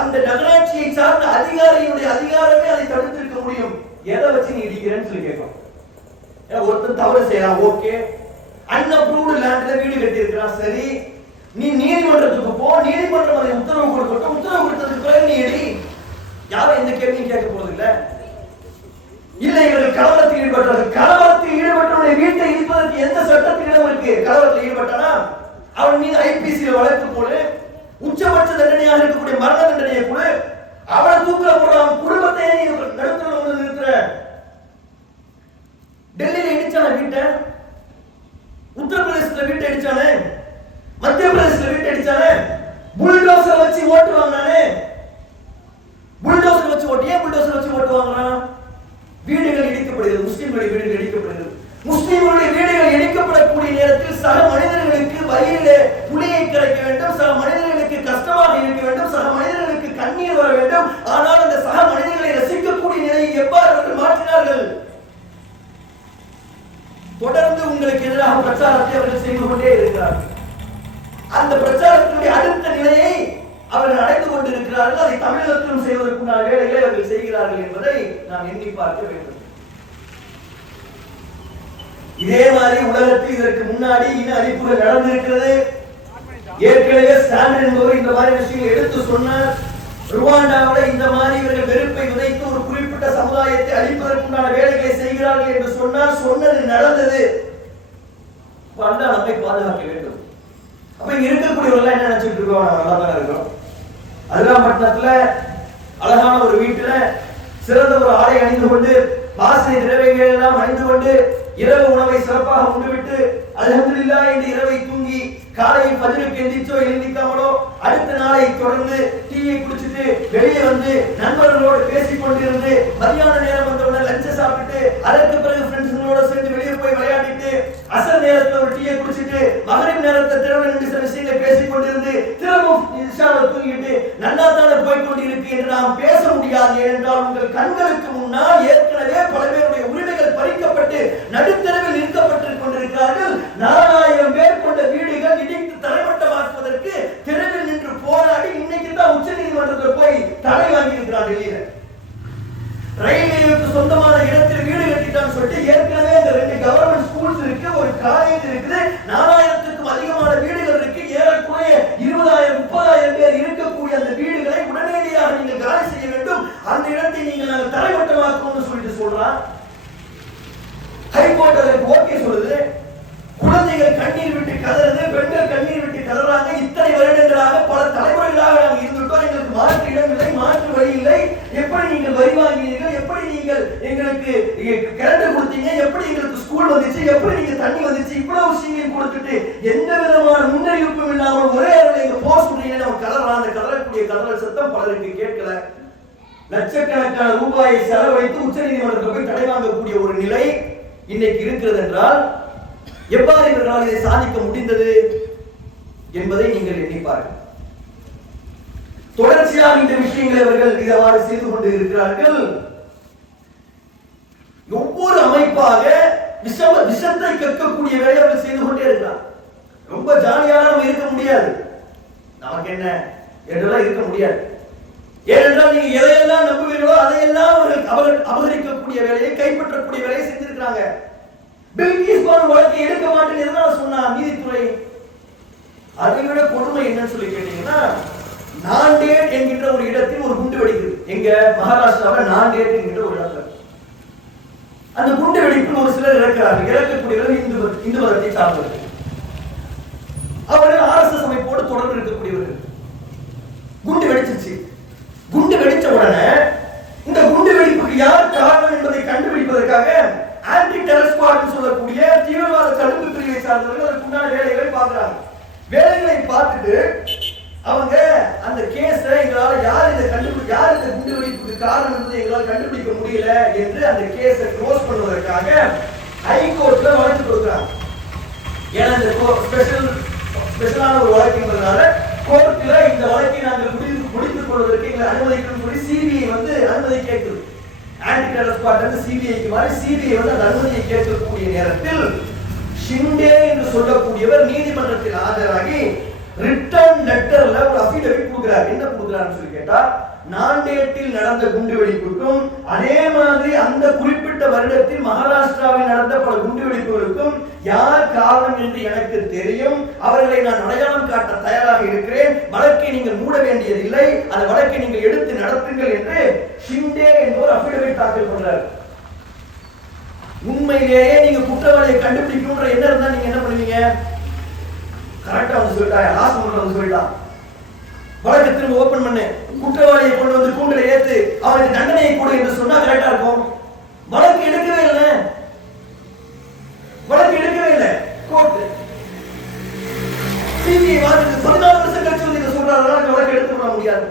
அந்த நகராட்சியை சார்ந்த அதிகாரியினுடைய அதிகாரமே அதை தடுத்திருக்க முடியும். எதை வச்சு நீ இடிக்கிறேன்னு சொல்லி கேட்கும். ஒருத்தன் தவறு செய்யறான், ஓகே, அன்அப்ரூவ்டு லேண்ட்ல வீடு கட்டி இருக்கிறான், சரி, நீ நீதிமன்றத்துக்கு போ, நீதிமன்றம் அதை உத்தரவு கொடுக்கட்டும், உத்தரவு கொடுத்ததுக்கு பிறகு நீ எடி. யாரும் எந்த கேள்வியும் கேட்க போறது இல்ல. இல்ல இவர்கள் கலவரத்தில் ஈடுபட்டார்கள். கலவரத்தில் ஈடுபட்டவனுடைய வீட்டை இடிப்பதற்கு எந்த சட்டத்திலும் இருக்கு? கலவரத்தில் ஈடுபட்டானா அவன் மீது ஐபிசியில வழக்கு போடு, உச்சபட்ச தண்டனையாக இருக்கக்கூடிய மரண தண்டனையை கொடு, அவனை தூக்கில போடுறான். குடும்பத்தை நடுத்தர நிறுத்துற. டெல்லியில இடிச்சான வீட்டை, உத்தரப்பிரதேசத்துல வீட்டை அடிச்சானே, மத்திய பிரதேசத்துல வீட்டை அடிச்சானே, புல்டோசர் வச்சு ஓட்டு வாங்கினானே. புல்டோசர் வச்சு ஓட்டு, ஏன் புல்டோசர் வச்சு ஓட்டு வாங்குறான்? வீடுகள் இடிக்கப்படுகிறது, முஸ்லிம்களுடைய வீடுகள் இடிக்கப்படுகிறது. முஸ்லிம்களுடைய வீடுகள் இடிக்கப்படக்கூடிய நேரத்தில் சக மனிதர்களுக்கு வயிறிலே புளியை கரைக்க வேண்டும், சக மனிதர்களுக்கு கஷ்டமாக இருக்க வேண்டும், சக மனிதர்களுக்கு கண்ணீர் வர வேண்டும். ஆனால் அந்த சக மனிதர்களை ரசிக்கக்கூடிய நிலையை எவ்வாறு அவர்கள் மாற்றினார்கள்? தொடர்ந்து உங்களுக்கு எதிராக பிரச்சாரத்தை அவர்கள் செய்து கொண்டே இருக்கிறார்கள். அந்த பிரச்சாரத்தினுடைய அடுத்த நிலையை அவர்கள் அடைந்து கொண்டிருக்கிறார்கள். அதை தமிழகத்திலும் செய்வதற்குண்டான வேலைகளை அவர்கள் செய்கிறார்கள் என்பதை நாம் எண்ணி பார்க்க வேண்டும். இதே மாதிரி உலகத்தில் இதற்கு முன்னாடி இன அழிப்புகள் நடந்திருக்கிறது. ஏற்கனவே ஸ்டாலின் என்பவர் இந்த மாதிரி விஷயங்களை எடுத்து சொன்னார். ருவாண்டாவில் இந்த மாதிரி இவர்கள் வெறுப்பை விதைத்து ஒரு குறிப்பிட்ட சமுதாயத்தை அழிப்பதற்குண்டான வேலைகளை செய்கிறார்கள் என்று சொன்னால் சொன்னது நடந்தது. நம்மை பாதுகாக்க வேண்டும். அப்ப இங்க இருக்கக்கூடியவர்கள் என்ன நினைச்சிட்டு இருக்கோம்? நல்லா தானே இருக்கிறோம். அதிராம்பட்டினத்துல அழகான ஒரு வீட்டுல சிறந்த ஒரு ஆடை அணிந்து கொண்டு வாசனை திரவியங்கள் எல்லாம் அணிந்து கொண்டு இரவு உணவை சிறப்பாக உண்டுவிட்டு அல்ஹம்துலில்லாஹ் என்று இரவை தூங்கி காலையில் ஃபஜ்ருக்கு எந்திரிச்சோ எழுந்திக்காமலோ அடுத்த நாளை தொடர்ந்து டீயை குடிச்சிட்டு வெளியே வந்து நண்பர்களோடு பேசிக் கொண்டிருந்து மதியான நேரம் வந்தவுடனே லஞ்சை சாப்பிட்டு அதற்கு பிறகு ஃப்ரெண்ட்ஸுங்களோட சேர்ந்து வெளியே போய் விளையாடிட்டு அசர் நேரத்தில் ஒரு டீயை குடிச்சிட்டு மகரிப் நேரத்தை திரும்ப நின்று சில விஷயங்களை பேசிக் கொண்டிருந்து திரும்ப இஷாவை தூங்கிட்டு நல்லா தானே போய்கொண்டிருக்கு என்று நாம் பேச முடியாது. ஏனென்றால் உங்கள் கண்களுக்கு முன்னால் ஏற்கனவே பல பேருடைய உரிமைகள் பறிக்கப்பட்டு நடுத்தரவில் நிறுத்தப்பட்டுக் கொண்டிருக்கிறார்கள். 4000 பேர் கொண்ட வீடுகள் இடித்து தரைமட்டமாக்குவதற்கு தெருவில் நின்று போராடி இன்னைக்கு தான் உச்ச நீதிமன்றத்தில் போய் தடை வாங்கி இருக்கிறார். டெல்லியில ரயில்வேக்கு சொந்தமான இடத்தில் வீடு கட்டிட்டான்னு சொல்லிட்டு ஏற்கனவே இந்த 2 கவர்மெண்ட் ஸ்கூல்ஸ் இருக்கு, ஒரு காலேஜ் இருக்குது, 4000க்கும் அதிகமான வீடுகள் இருக்கு. ஏறக்குறைய 20,000 30,000 பேர் இருக்கக்கூடிய அந்த வீடுகளை உடனடியாக நீங்கள் காலி செய்ய வேண்டும். அந்த இடத்தை நீங்கள் தரைமட்டமாக்கணும்னு சொல்லிட்டு சொல்றான். ஹைகோர்ட் அதற்கு ஓகே சொல்லுது. குழந்தைகள் கண்ணீர் விட்டு கதறது, பெண்கள் கண்ணீர் விட்டு கதறாங்க. இத்தனை வருடங்களாக பல தலைமுறைகளாக நாம் இருந்துட்டோம். எங்களுக்கு மாற்று இடம் இல்லை, மாற்று வழி இல்லை. எப்படி நீங்கள் வரி வாங்கினீர்கள், எப்படி நீங்கள் எங்களுக்கு கரண்ட் கொடுத்தீங்க, எப்படி எங்களுக்கு ஸ்கூல் வந்துச்சு, எப்படி நீங்க தண்ணி வந்துச்சு, இவ்வளவு விஷயங்களையும் கொடுத்துட்டு எந்த விதமான முன்னறிவிப்பும் இல்லாமல் ஒரே அளவில் எங்க போஸ்ட் பண்ணீங்க நம்ம கதறலாம். அந்த கதறக்கூடிய கதறல் சத்தம் பலருக்கு கேட்கல. லட்சக்கணக்கான ரூபாயை செலவழித்து உச்ச நீதிமன்றத்தில் போய் தடை வாங்கக்கூடிய ஒரு நிலை இன்னைக்கு இருக்கிறது என்றால் எவ்வாறு இவர்களால் இதை சாதிக்க முடிந்தது என்பதை நீங்கள் எண்ணி பாருங்கள். தொடர்ச்சியாக இந்த விஷயங்களை அவர்கள் இவ்வாறு செய்து கொண்டு இருக்கிறார்கள். ஒவ்வொரு அமைப்பாக விஷத்தை கற்கக்கூடிய வேலையை அவர்கள் செய்து கொண்டே இருக்கிறார். ரொம்ப ஜாலியாக நம்ம இருக்க முடியாது. நமக்கு என்ன என்றெல்லாம் இருக்க முடியாது. ஏனென்றால் நீங்க எதையெல்லாம் நம்புவீர்களோ அதையெல்லாம் அவர்கள் அபகரிக்கக்கூடிய வேலையை, கைப்பற்றக்கூடிய வேலையை செஞ்சிருக்கிறாங்க. பில்கிஸ் பானு வழக்கை எடுக்க மாட்டேன்னு எதனால சொன்னா நீதித்துறை? அதை விட கொடுமை என்னன்னு சொல்லி கேட்டீங்கன்னா, நாண்டேட் என்கின்ற ஒரு இடத்தில் ஒரு குண்டு வெடிக்குது. எங்க மகாராஷ்டிராவில் நாண்டேட் என்கின்ற ஒரு இடத்துல அந்த குண்டு வெடிப்பில் ஒரு சிலர் இறக்கிறார்கள். இறக்கக்கூடியவர்கள் இந்து மதத்தை சார்ந்தவர்கள். அவர்கள் RSS அமைப்போடு தொடர்பு இருக்கக்கூடியவர்கள். குண்டு வெடிச்சிச்சு. குண்டு வெடிச்ச உடனே இந்த குண்டு வெடிப்புக்கு யார் காரணம் என்பதை கண்டுபிடிப்பதற்காக ஆன்டி டெரர் ஸ்குவாட் சொல்லக்கூடிய தீவிரவாத தடுப்பு பிரிவை சார்ந்தவர்கள் அதுக்குண்டான வேலைகளை பார்க்கிறாங்க. வேலைகளை பார்த்துட்டு அவங்க அந்த கேஸை எங்களால் யார் இந்த குண்டு வெடிப்புக்கு காரணம் என்பதை எங்களால் கண்டுபிடிக்க முடியல என்று அந்த கேஸை க்ளோஸ் பண்ணுவதற்காக ஹைகோர்ட்ல வழக்கு கொடுக்கிறாங்க. ஏன்னா இந்த ஸ்பெஷலான ஒரு வழக்கு என்பதனால கோர்ட்ல இந்த வழக்கை நாங்கள் முடித்துக் கொள்வதற்கு எங்களை அனுமதிக்கணும் சொல்லி சிபிஐ வந்து அனுமதி கேட்குது. ஆன்டி டெரர் ஸ்குவாட் வந்து சிபிஐக்கு மாதிரி சிபிஐ வந்து அந்த அனுமதியை கேட்கக்கூடிய நேரத்தில் ஷிண்டே என்று சொல்லக்கூடியவர் நீதிமன்றத்தில் ஆஜராகி ரிட்டர்ன் லெட்டர்ல ஒரு அஃபிடவிட் கொடுக்கிறார். என்ன கொடுக்கிறாருன்னு சொல்லி கேட்டா, நாண்டேட்டில் நடந்த குண்டுவெடிப்புக்கும் அதே மாதிரி அந்த குறிப்பிட்ட வருடத்தில் மகாராஷ்டிராவில் நடந்த பல குண்டுவெடிப்புகளுக்கும் யார் காரணம் என்று எனக்கு தெரியும். அவர்களை நான் அடையாளம் காட்ட தயாராக இருக்கிறேன். வழக்கை நீங்கள் மூட வேண்டியதில்லை, அந்த வழக்கை நீங்கள் எடுத்து நடத்துங்கள் என்று ஷிண்டே என்பவர் அஃபிடவிட் தாக்கல் பண்றார். உண்மையிலேயே நீங்க குற்றவாளியை கண்டுபிடிக்கணும்ன்ற என்ன இருந்தா நீங்க என்ன பண்ணுவீங்க? கரெக்டா வந்து சொல்லிட்டாங்க, லாஸ்ட் மொமெண்ட்ல வந்து சொல்லிட்டான், வழக்கு திரும்ப ஓபன் பண்ணு, குற்றவாளியை கொண்டு வந்து கூண்டுல ஏத்து அவனுக்கு தண்டனையை கொடு என்று சொன்னா கரெக்டா இருக்கும். வழக்கு எடுக்கவே இல்லை. கோர்ட் சிபிஐ வாதத்துக்கு 14 வருஷம் கழிச்சு வந்து இதை சொல்றாங்க. வழக்கு எடுத்து விட முடியாது.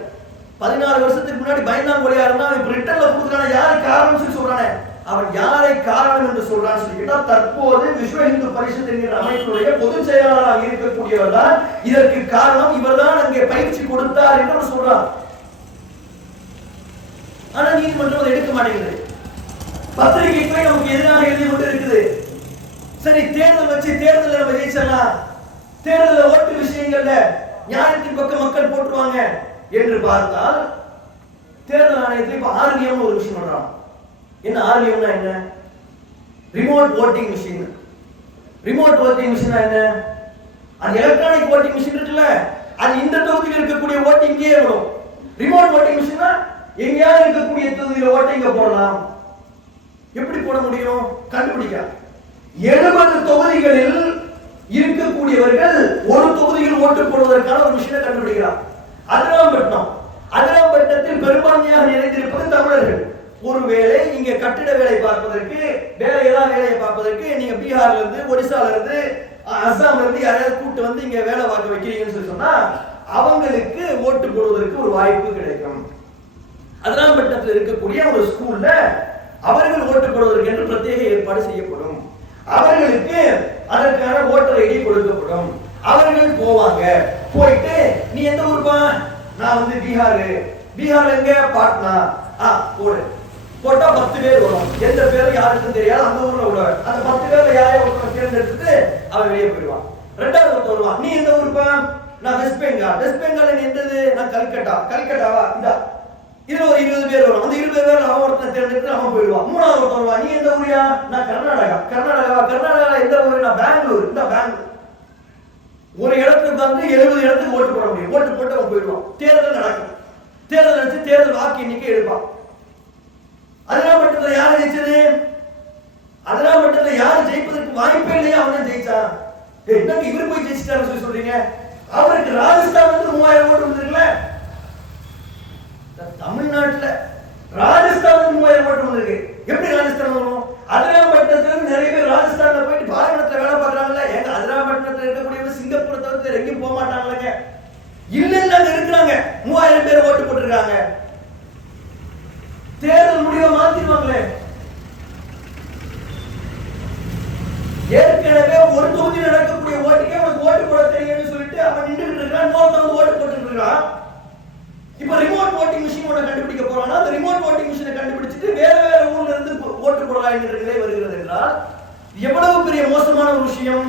14 வருஷத்துக்கு முன்னாடி பயந்தாங்கொழியா இருந்தா இப்ப ரிட்டர்ன்ல கொடுக்குறான யாரு காரணம் சொல்லி சொல்றானே, அவன் யாரை காரணம் என்று சொல்றான்னு சொல்லி கேட்டா, தற்போது விஸ்வ இந்து பரிஷத் என்கிற அமைப்புடைய பொதுச் செயலாளராக இருக்கக்கூடியவர் தான் இதற்கு காரணம், இவர் தான் அங்கே பயிற்சி கொடுத்தார் என்று சொல்றார். ஆனா நீதிமன்றம் அதை எடுக்க மாட்டேங்குது. பத்திரிகைக்கு நமக்கு எதிராக எழுதி கொண்டு இருக்குது. சரி, தேர்தல் வச்சு தேர்தலில் நம்ம ஜெயிச்சிடலாம், தேர்தலில் ஓட்டு விஷயங்கள்ல நியாயத்தின் பக்கம் மக்கள் போட்டுருவாங்க, என்று பார்த்தால் தேர்தல் ஆணையத்தில் இப்ப ஆர்விஎம் ஒரு விஷயம் பண்றான். என்ன ஆர்விஎம்னா என்ன? Remote voting machine. Remote voting மிஷினா என்ன? அது எலக்ட்ரானிக் ஓட்டிங் மிஷின் இருக்குல்ல, அது இந்த தொகுதியில் இருக்கக்கூடிய ஓட்டிங்கே வரும். ரிமோட் ஓட்டிங் மிஷினா எங்கேயாவது இருக்கக்கூடிய தொகுதியில் ஓட்டிங்க போடலாம். எப்படி போட முடியும்? கண்டுபிடிக்க 70 தொகுதிகளில் இருக்கக்கூடியவர்கள் ஒரு தொகுதியில் ஓட்டு போடுவதற்கான ஒரு மிஷினை கண்டுபிடிக்கிறார். அதிராம்பட்டினத்தில் பெரும்பான்மையாக நிறைந்திருப்பது தமிழர்கள். ஒருவேளை இங்க கட்டிட வேலை பார்ப்பதற்கு, ஏதாவது வேலையை பார்ப்பதற்கு நீங்க பீகார்ல இருந்து, ஒடிசால இருந்து, அசாம்ல இருந்து யாரையாவது கூட்டு வந்து இங்க வேலை பார்க்க வைக்கிறீங்கன்னு சொல்லி சொன்னா அவங்களுக்கு ஓட்டு போடுவதற்கு ஒரு வாய்ப்பு கிடைக்கும். அதிராம்பட்டினத்தில் இருக்கக்கூடிய ஒரு ஸ்கூல்ல அவர்கள் ஓட்டு போடுவதற்கு என்று பிரத்யேக ஏற்பாடு செய்யப்படும். அவர்களுக்கு அதற்கான ஓட்டர் ஐடி கொடுக்கப்படும். அவர்கள் போவாங்க. போயிட்டு நீ எந்த ஊருப்பா? நான் வந்து பீகார் எங்க? பாட்னா. போடு. போட்டா 10 பேர் வரும். எந்த பேரும் யாருக்கும் தெரியாது. அந்த ஊர்ல உள்ள அந்த 10 பேர்ல யாரையோ ஒருத்தர் தேர்ந்தெடுத்துட்டு அவன் வெளியே போயிடுவான். ரெண்டாவது ஒருத்தர் வருவான். நீ எந்த ஊருப்பா? நான் வெஸ்ட் பெங்கால். வெஸ்ட் பெங்கால் நீ எந்தது? நான் கல்கட்டாவா? இந்த இதுல ஒரு 20 பேர் வரும். அந்த 20 பேர்ல அவன் ஒருத்தன் தேர்ந்தெடுத்து அவன் போயிடுவான். மூணாவது ஒருத்தர் வருவான். நீ எந்த ஊரியா? நான் கர்நாடகா எந்த ஊரு? நான் பெங்களூர். இந்த பெங்களூர். ஒரு இடத்துக்கு வந்து 70 இடத்துக்கு ஓட்டு போட முடியும். ஓட்டு போட்டு அவன் போயிடுவான். தேர்தல் நடக்கும். தேர்தல் நடத்தி தேர்தல் வாக்கு எண்ணிக்கை எடுப்பான். அதிராம்பட்டினத்தில் யாரு ஜெயிச்சது? அதிராம்பட்டினத்தில் யாரு ஜெயிப்பதற்கு வாய்ப்பே இல்லையா? அவன் ஜெயிச்சான். என்னங்க இவரு போய் ஜெயிச்சிட்டாரு சொல்லி சொல்றீங்க? அவருக்கு ராஜஸ்தான் வந்து 3000 ஓட்டு வந்திருக்குல்ல. தமிழ்நாட்டுல ராஜஸ்தான் 3000 ஓட்டு வந்திருக்கு. எப்படி ராஜஸ்தான் வரும்? அதிராம்பட்டினத்துல நிறைய பேர் ராஜஸ்தான்ல போயிட்டு பாலைவனத்துல வேலை பார்க்கறாங்கல்ல. ஏங்க அதிராம்பட்டினத்துல இருக்கக்கூடியவங்க சிங்கப்பூரை தவிர்த்து எங்கேயும் போக மாட்டாங்களங்க. இல்ல இருக்கிறாங்க. 3000 பேர் ஓட்டு போட்டிருக்காங்க. தேர்தல் முடிவை மாத்திடுவாங்களே. ஏற்கனவே ஒரு தொகுதியில் நடக்கக்கூடிய ஓட்டுக்கே உனக்கு ஓட்டு போட தெரியும்னு சொல்லிட்டு அவன் நின்றுட்டு இருக்கான். இன்னொருத்தவங்க ஓட்டு போட்டு இருக்கான். இப்ப ரிமோட் ஓட்டிங் மிஷின் ஒண்ணு கண்டுபிடிக்க போறானா, அந்த ரிமோட் ஓட்டிங் மிஷினை கண்டுபிடிச்சிட்டு வேற ஊர்ல இருந்து ஓட்டு போடலாம் என்கிற நிலை வருகிறது என்றால் எவ்வளவு பெரிய மோசமான ஒரு விஷயம்.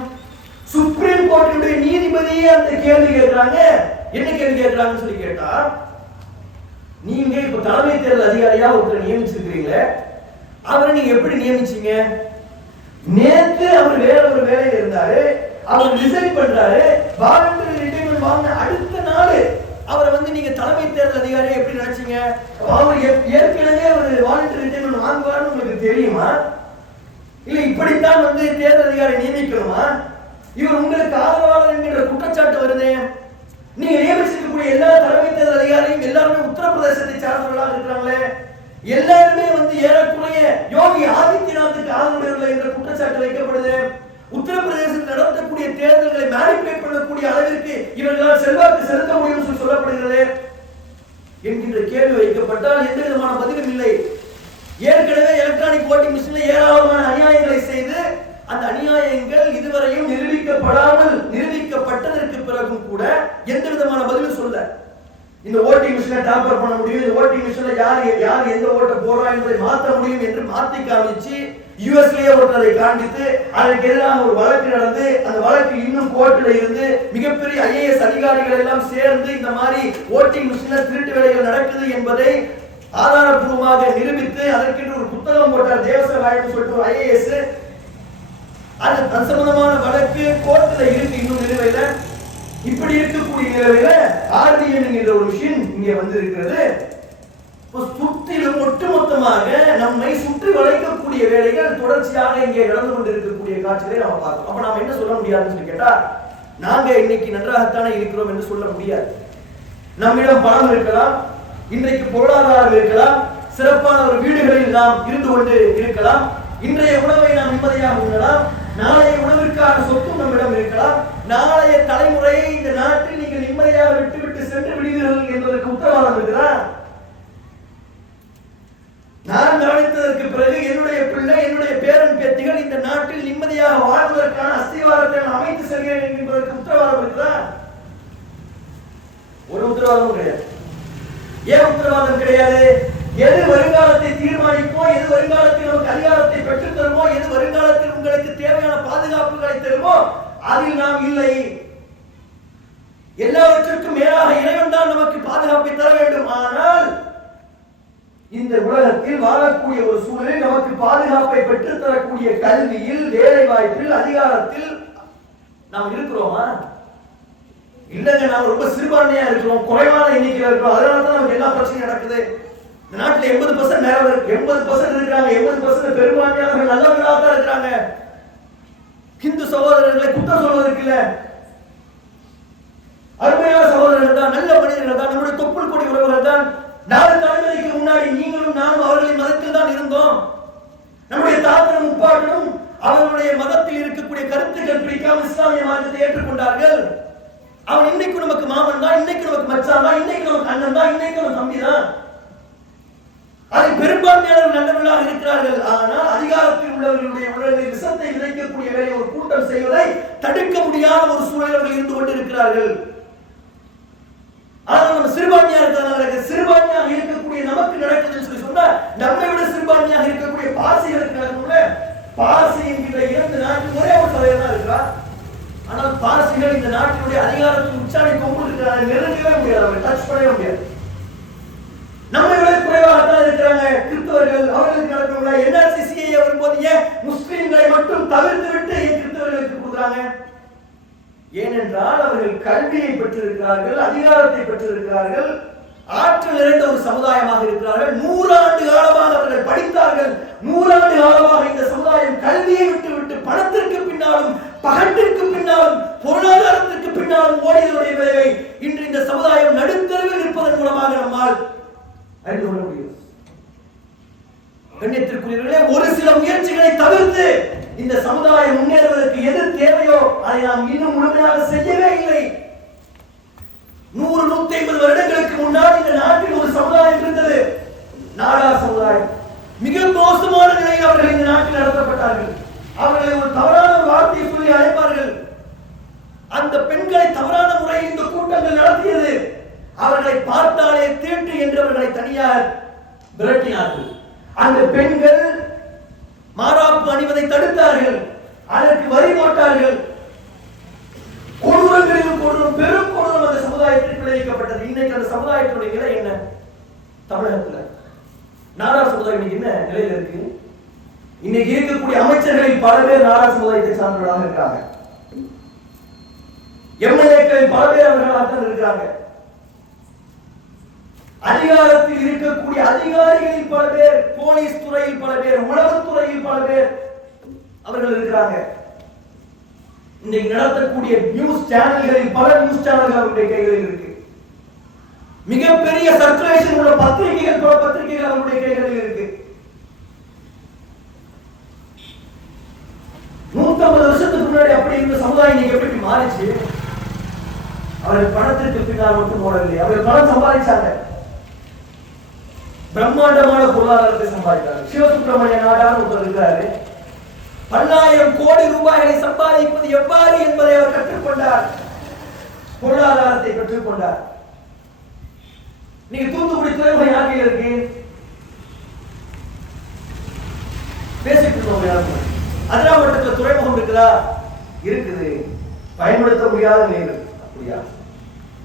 சுப்ரீம் கோர்ட்டினுடைய நீதிபதியே அந்த கேள்வி கேட்கிறாங்க. என்ன கேள்வி கேட்கிறாங்கன்னு சொல்லி கேட்டா, நீங்க இப்ப தலைமை தேர்தல் அதிகாரியா ஒருத்தர் நியமிச்சிருக்கீங்களே, அவரை நீங்க எப்படி நியமிச்சீங்க? நேத்து அவர் வேற ஒரு வேலையில இருந்தாரு, அவர் ரிசைன் பண்றாரு, வாலண்டரி ரிட்டைர்மென்ட் வாங்கின அடுத்த நாள் அவரை வந்து நீங்க தலைமை தேர்தல் அதிகாரியா எப்படி நினைச்சீங்க? அவர் ஏற்கனவே ஒரு வாலண்டரி ரிட்டைர்மென்ட் வாங்குவார்னு உங்களுக்கு தெரியுமா? இல்ல இப்படித்தான் வந்து தேர்தல் அதிகாரி நியமிக்கணுமா? இவர் உங்களுக்கு ஆதரவாளர் என்கிற குற்றச்சாட்டு வருது. நீங்க நியமிச்சிருக்கக்கூடிய எல்லா தலைமை தேர்தல் அதிகாரியும் எல்லாருமே உத்தரப்பிரதேசத்தை சார்ந்தவர்களாக இருக்கிறாங்களே, எல்லாருமே வந்து ஏறக்குறைய யோகி ஆதித்யநாத்துக்கு ஆதரவுள்ள என்ற குற்றச்சாட்டு வைக்கப்படுது. உத்தரப்பிரதேசத்தில் நடத்தக்கூடிய தேர்தல்களை மேனிபுலேட் பண்ணக்கூடிய அளவிற்கு இவர்களால் செல்வாக்கு செலுத்த முடியும் சொல்லப்படுகிறது என்கின்ற கேள்வி வைக்கப்பட்டால் எந்த விதமான பதிலும் இல்லை. ஏற்கனவே எலக்ட்ரானிக் ஓட்டிங் மிஷின்ல ஏராளமான அநியாயங்களை செய்து அந்த அநியாயங்கள் இதுவரையும் நிரூபிக்கப்பட்டதற்கு பிறகும் கூட எந்த விதமான பதிலும் சொல்ல. இந்த ஓட்டிங் மிஷினை டாம்பர் பண்ண முடியும், இந்த ஓட்டிங் மிஷின்ல யார் எந்த ஓட்டை போடுறா என்பதை மாற்ற முடியும் என்று மாற்றி காமிச்சு யுஎஸ்லயே ஒருத்தரை காண்பித்து அதற்கு எதிராக ஒரு வழக்கு நடந்து அந்த வழக்கு இன்னும் கோர்ட்ல இருந்து மிகப்பெரிய ஐஏஎஸ் அதிகாரிகள் எல்லாம் சேர்ந்து இந்த மாதிரி ஓட்டிங் மிஷின்ல திருட்டு வேலைகள் நடக்குது என்பதை ஆதாரப்பூர்வமாக நிரூபித்து அதற்கென்று ஒரு புத்தகம் போட்டார் தேவசகாயம் சொல்லிட்டு ஒரு ஐஏஎஸ். அது சம்பந்தமான வழக்கு கோர்ட்ல இருக்கு இன்னும் நிலுவையில. இப்படி இருக்கக்கூடிய நிலையில ஆர்டிஎன் என்கிற ஒரு மிஷின் இங்கே வந்து இருக்கிறது. சுற்றிலும் ஒட்டுமொத்தமாக நம்மை சுற்றி வளைக்கக்கூடிய வேலைகள் தொடர்ச்சியாக இங்கே நடந்து கொண்டிருக்கக்கூடிய காட்சிகளை நம்ம பார்க்கிறோம். அப்ப நாம என்ன சொல்ல முடியாதுன்னு சொல்லி கேட்டா, நாங்க இன்னைக்கு நன்றாகத்தானே இருக்கிறோம் என்று சொல்ல முடியாது. நம்மிடம் பணம் இருக்கலாம், இன்றைக்கு பொருளாதாரம் இருக்கலாம், சிறப்பான ஒரு வீடுகளில் நாம் இருந்து கொண்டு இருக்கலாம், இன்றைய உணவை நாம் நிம்மதியாக உண்ணலாம், நாளைய உணவிற்கான சொத்தும் நம்மிடம் இருக்கலாம், நாளைய தலைமுறையை இந்த நாட்டில் நீங்கள் நிம்மதியாக விட்டுவிட்டு சென்று விடுவீர்கள் என்பதற்கு உத்தரவாதம் இருக்கிறா? நான் கவனித்ததற்கு பிறகு என்னுடைய பிள்ளை, என்னுடைய பேரன் பேத்திகள் இந்த நாட்டில் நிம்மதியாக வாழ்வதற்கான அஸ்திவாரத்தை அமைத்து செல்கிறேன் என்பதற்கு உத்தரவாதம் இருக்கிறா? ஒரு உத்தரவாதம் கிடையாது. ஏன் உத்தரவாதம் கிடையாது? எது வருங்காலத்தை தீர்மானிப்போ, எது வருங்காலத்தில் நமக்கு அதிகாரத்தை பெற்றுத் தருமோ, எது வருங்காலத்தில் உங்களுக்கு தேவையான பாதுகாப்புகளை தருமோ அதில் நாம் இல்லை. எல்லாவற்றிற்கும் மேலாக இறைவன் தான் நமக்கு பாதுகாப்பை தர வேண்டும். ஆனால் இந்த உலகத்தில் வாழக்கூடிய ஒரு சூழலில் நமக்கு பாதுகாப்பை பெற்றுத் தரக்கூடிய கல்வியில், வேலை வாய்ப்பில், அதிகாரத்தில் நாம் இருக்கிறோமா? இல்லங்க, நாம் ரொம்ப சிறுபான்மையா இருக்கிறோம், குறைவான எண்ணிக்கையில் இருக்கிறோம். அதனால தான் நமக்கு எல்லா பிரச்சனையும் நடக்குது. இந்த நாட்டில் 80% நேரம் 80% இருக்கிறாங்க. 80% பெரும்பான்மையானவர்கள் நல்லவர்களாக தான் இருக்கிறாங்க. ஹிந்து சகோதரர்களை குற்றம் சொல்வதற்கு இல்ல, அருமையான சகோதரர்கள் தான், நல்ல மனிதர்கள் தான், நம்முடைய தொப்புள் கொடி உறவுகள் தான். 4 தலைமுறைக்கு முன்னாடி நீங்களும் நானும் அவர்களின் மதத்தில் தான் இருந்தோம். நம்முடைய தாத்தனும் முப்பாட்டனும் அவர்களுடைய மதத்தில் இருக்கக்கூடிய கருத்துக்கள் பிடிக்காமல் இஸ்லாமிய மார்க்கத்தை ஏற்றுக்கொண்டார்கள். அவன் இன்னைக்கு நமக்கு மாமன் தான், இன்னைக்கு நமக்கு மச்சான் தான், இன்னைக்கு நமக்கு அண்ணன் தான், இன்னைக்கு நமக்கு தம்பி தான். அதை பெரும்பான்மையாளர்கள் நல்லவர்களாக இருக்கிறார்கள். ஆனால் அதிகாரத்தில் உள்ளவர்களுடைய உடலில் விஷத்தை விதைக்கக்கூடிய வேலை ஒரு கூட்டம் செய்வதை தடுக்க முடியாத ஒரு சூழலில் இருந்து கொண்டிருக்கிறார்கள். ஆனால் நம்ம சிறுபான்மையா இருக்கிறதுனால சிறுபான்மையாக இருக்கக்கூடிய நமக்கு நடக்குதுன்னு சொல்லி சொன்னா, நம்மை விட சிறுபான்மையாக இருக்கக்கூடிய பார்சிகளுக்கு நடக்கும்ல. பார்சி என்கிற 2 நாட்டில் ஒரே ஒரு தலைவர் தான் இருக்கிறார். ஆனால் பார்சிகள் இந்த நாட்டினுடைய அதிகாரத்தின் உச்சாணி கொம்பு இருக்கிறார்கள். நெருங்கவே முடியாது, அவரை டச் பண்ணவே முடியாது. நம்மை விட குறைவாகத்தான் இருக்கிறாங்க கிறிஸ்தவர்கள். அவர்களுக்கு நடக்கும்ல. என்ஆர்சி சிஏஏ வரும்போது ஏன் முஸ்லிம்களை மட்டும் தவிர்த்து விட்டு கிறிஸ்தவர்களுக்கு கொடுக்குறாங்க? ஏனென்றால் அவர்கள் கல்வியை பெற்றிருக்கிறார்கள், அதிகாரத்தை பெற்றிருக்கிறார்கள், ஆற்றல் நிறைந்த ஒரு சமுதாயமாக இருக்கிறார்கள். 100 ஆண்டு காலமாக அவர்கள் படித்தார்கள். 100 ஆண்டு காலமாக இந்த சமுதாயம் கல்வியை விட்டு பணத்திற்கு பின்னாலும், பகட்டிற்கு பின்னாலும், பொருளாதாரத்திற்கு பின்னாலும் ஓடியதுடைய விளைவை இன்று இந்த சமுதாயம் நடுத்தரவில் இருப்பதன் மூலமாக நம்மால் அறிந்து கொள்ள முடியும். கண்ணியத்திற்குரியவர்களே, ஒரு சில முயற்சிகளை தவிர்த்து இந்த சமுதாயம் முன்னேறுவதற்கு எது தேவையோ அதை நாம் இன்னும் முழுமையாக செய்யவே இல்லை. 100-150 வருடங்களுக்கு முன்னால் இந்த நாட்டில் ஒரு சமுதாயம் இருந்தது, நாடார் சமுதாயம். மிக மோசமான நிலையில் அவர்கள் இந்த நாட்டில் நடத்தப்பட்டார்கள். அவர்களை ஒரு தவறான வார்த்தையை சொல்லி அழைப்பார்கள். அந்த பெண்களை தவறான முறையில் இந்த கூட்டங்கள் நடத்தியது. அவர்களை பார்த்தாலே தீட்டு என்று அவர்களை தனியாக விரட்டினார்கள். அந்த பெண்கள் மாறாப்பு அணிவதை தடுத்தார்கள், அதற்கு வரி போட்டார்கள். கொடூரங்களில் கொடூரம், பெரும் கொடூரம் அந்த சமுதாயத்தில் விளைவிக்கப்பட்டது. இன்னைக்கு அந்த சமுதாயத்தினுடைய நிலை என்ன? தமிழகத்தில் நாடார் சமுதாயம் என்ன நிலையில் இருக்கு? இன்னைக்கு இருக்கக்கூடிய அமைச்சர்களில் பல பேர் நாடார் சமுதாயத்தை சார்ந்தவர்களாக இருக்காங்க. எம்எல்ஏக்களில் பல பேர் அவர்களாக இருக்காங்க. அதிகாரத்தில் இருக்கக்கூடிய அதிகாரிகளில் பல பேர், போலீஸ் துறையில் பல பேர், உளவுத்துறையில் பல பேர் அவர்கள் இருக்கிறாங்க. இன்னைக்கு நடத்தக்கூடிய நியூஸ் சேனல்களில் பல நியூஸ் சேனல்கள் அவருடைய கைகளில் இருக்கு. மிகப்பெரிய சர்க்குலேஷன் உள்ள பத்திரிகைகள், பல பத்திரிகைகள் அவருடைய கைகளில் இருக்கு. 150 வருஷத்துக்கு முன்னாடி அப்படி இருந்த சமுதாயம் இன்னைக்கு எப்படி மாறிச்சு? அவர்கள் பணத்திற்கு பின்னால் மட்டும் ஓடவில்லை, அவர்கள் பணம் சம்பாதிச்சாங்க. பிரம்மாண்டமான பொருளாதாரத்தை சம்பாதித்தார். சிவசுப்பிரமணிய நாடார் ஒருத்தர் இருக்கிறாரு. 10,000 கோடி ரூபாய்களை சம்பாதிப்பது எவ்வாறு என்பதை அவர் கற்றுக்கொண்டார், பொருளாதாரத்தை பெற்றுக்கொண்டார். நீங்க தூத்துக்குடி துறைமுகம் யாருக்கு இருக்கு? பேசிட்டு இருக்கோம். அதிராமட்டத்தில் துறைமுகம் இருக்குதா? இருக்குது, பயன்படுத்த முடியாத நிலை. அப்படியா?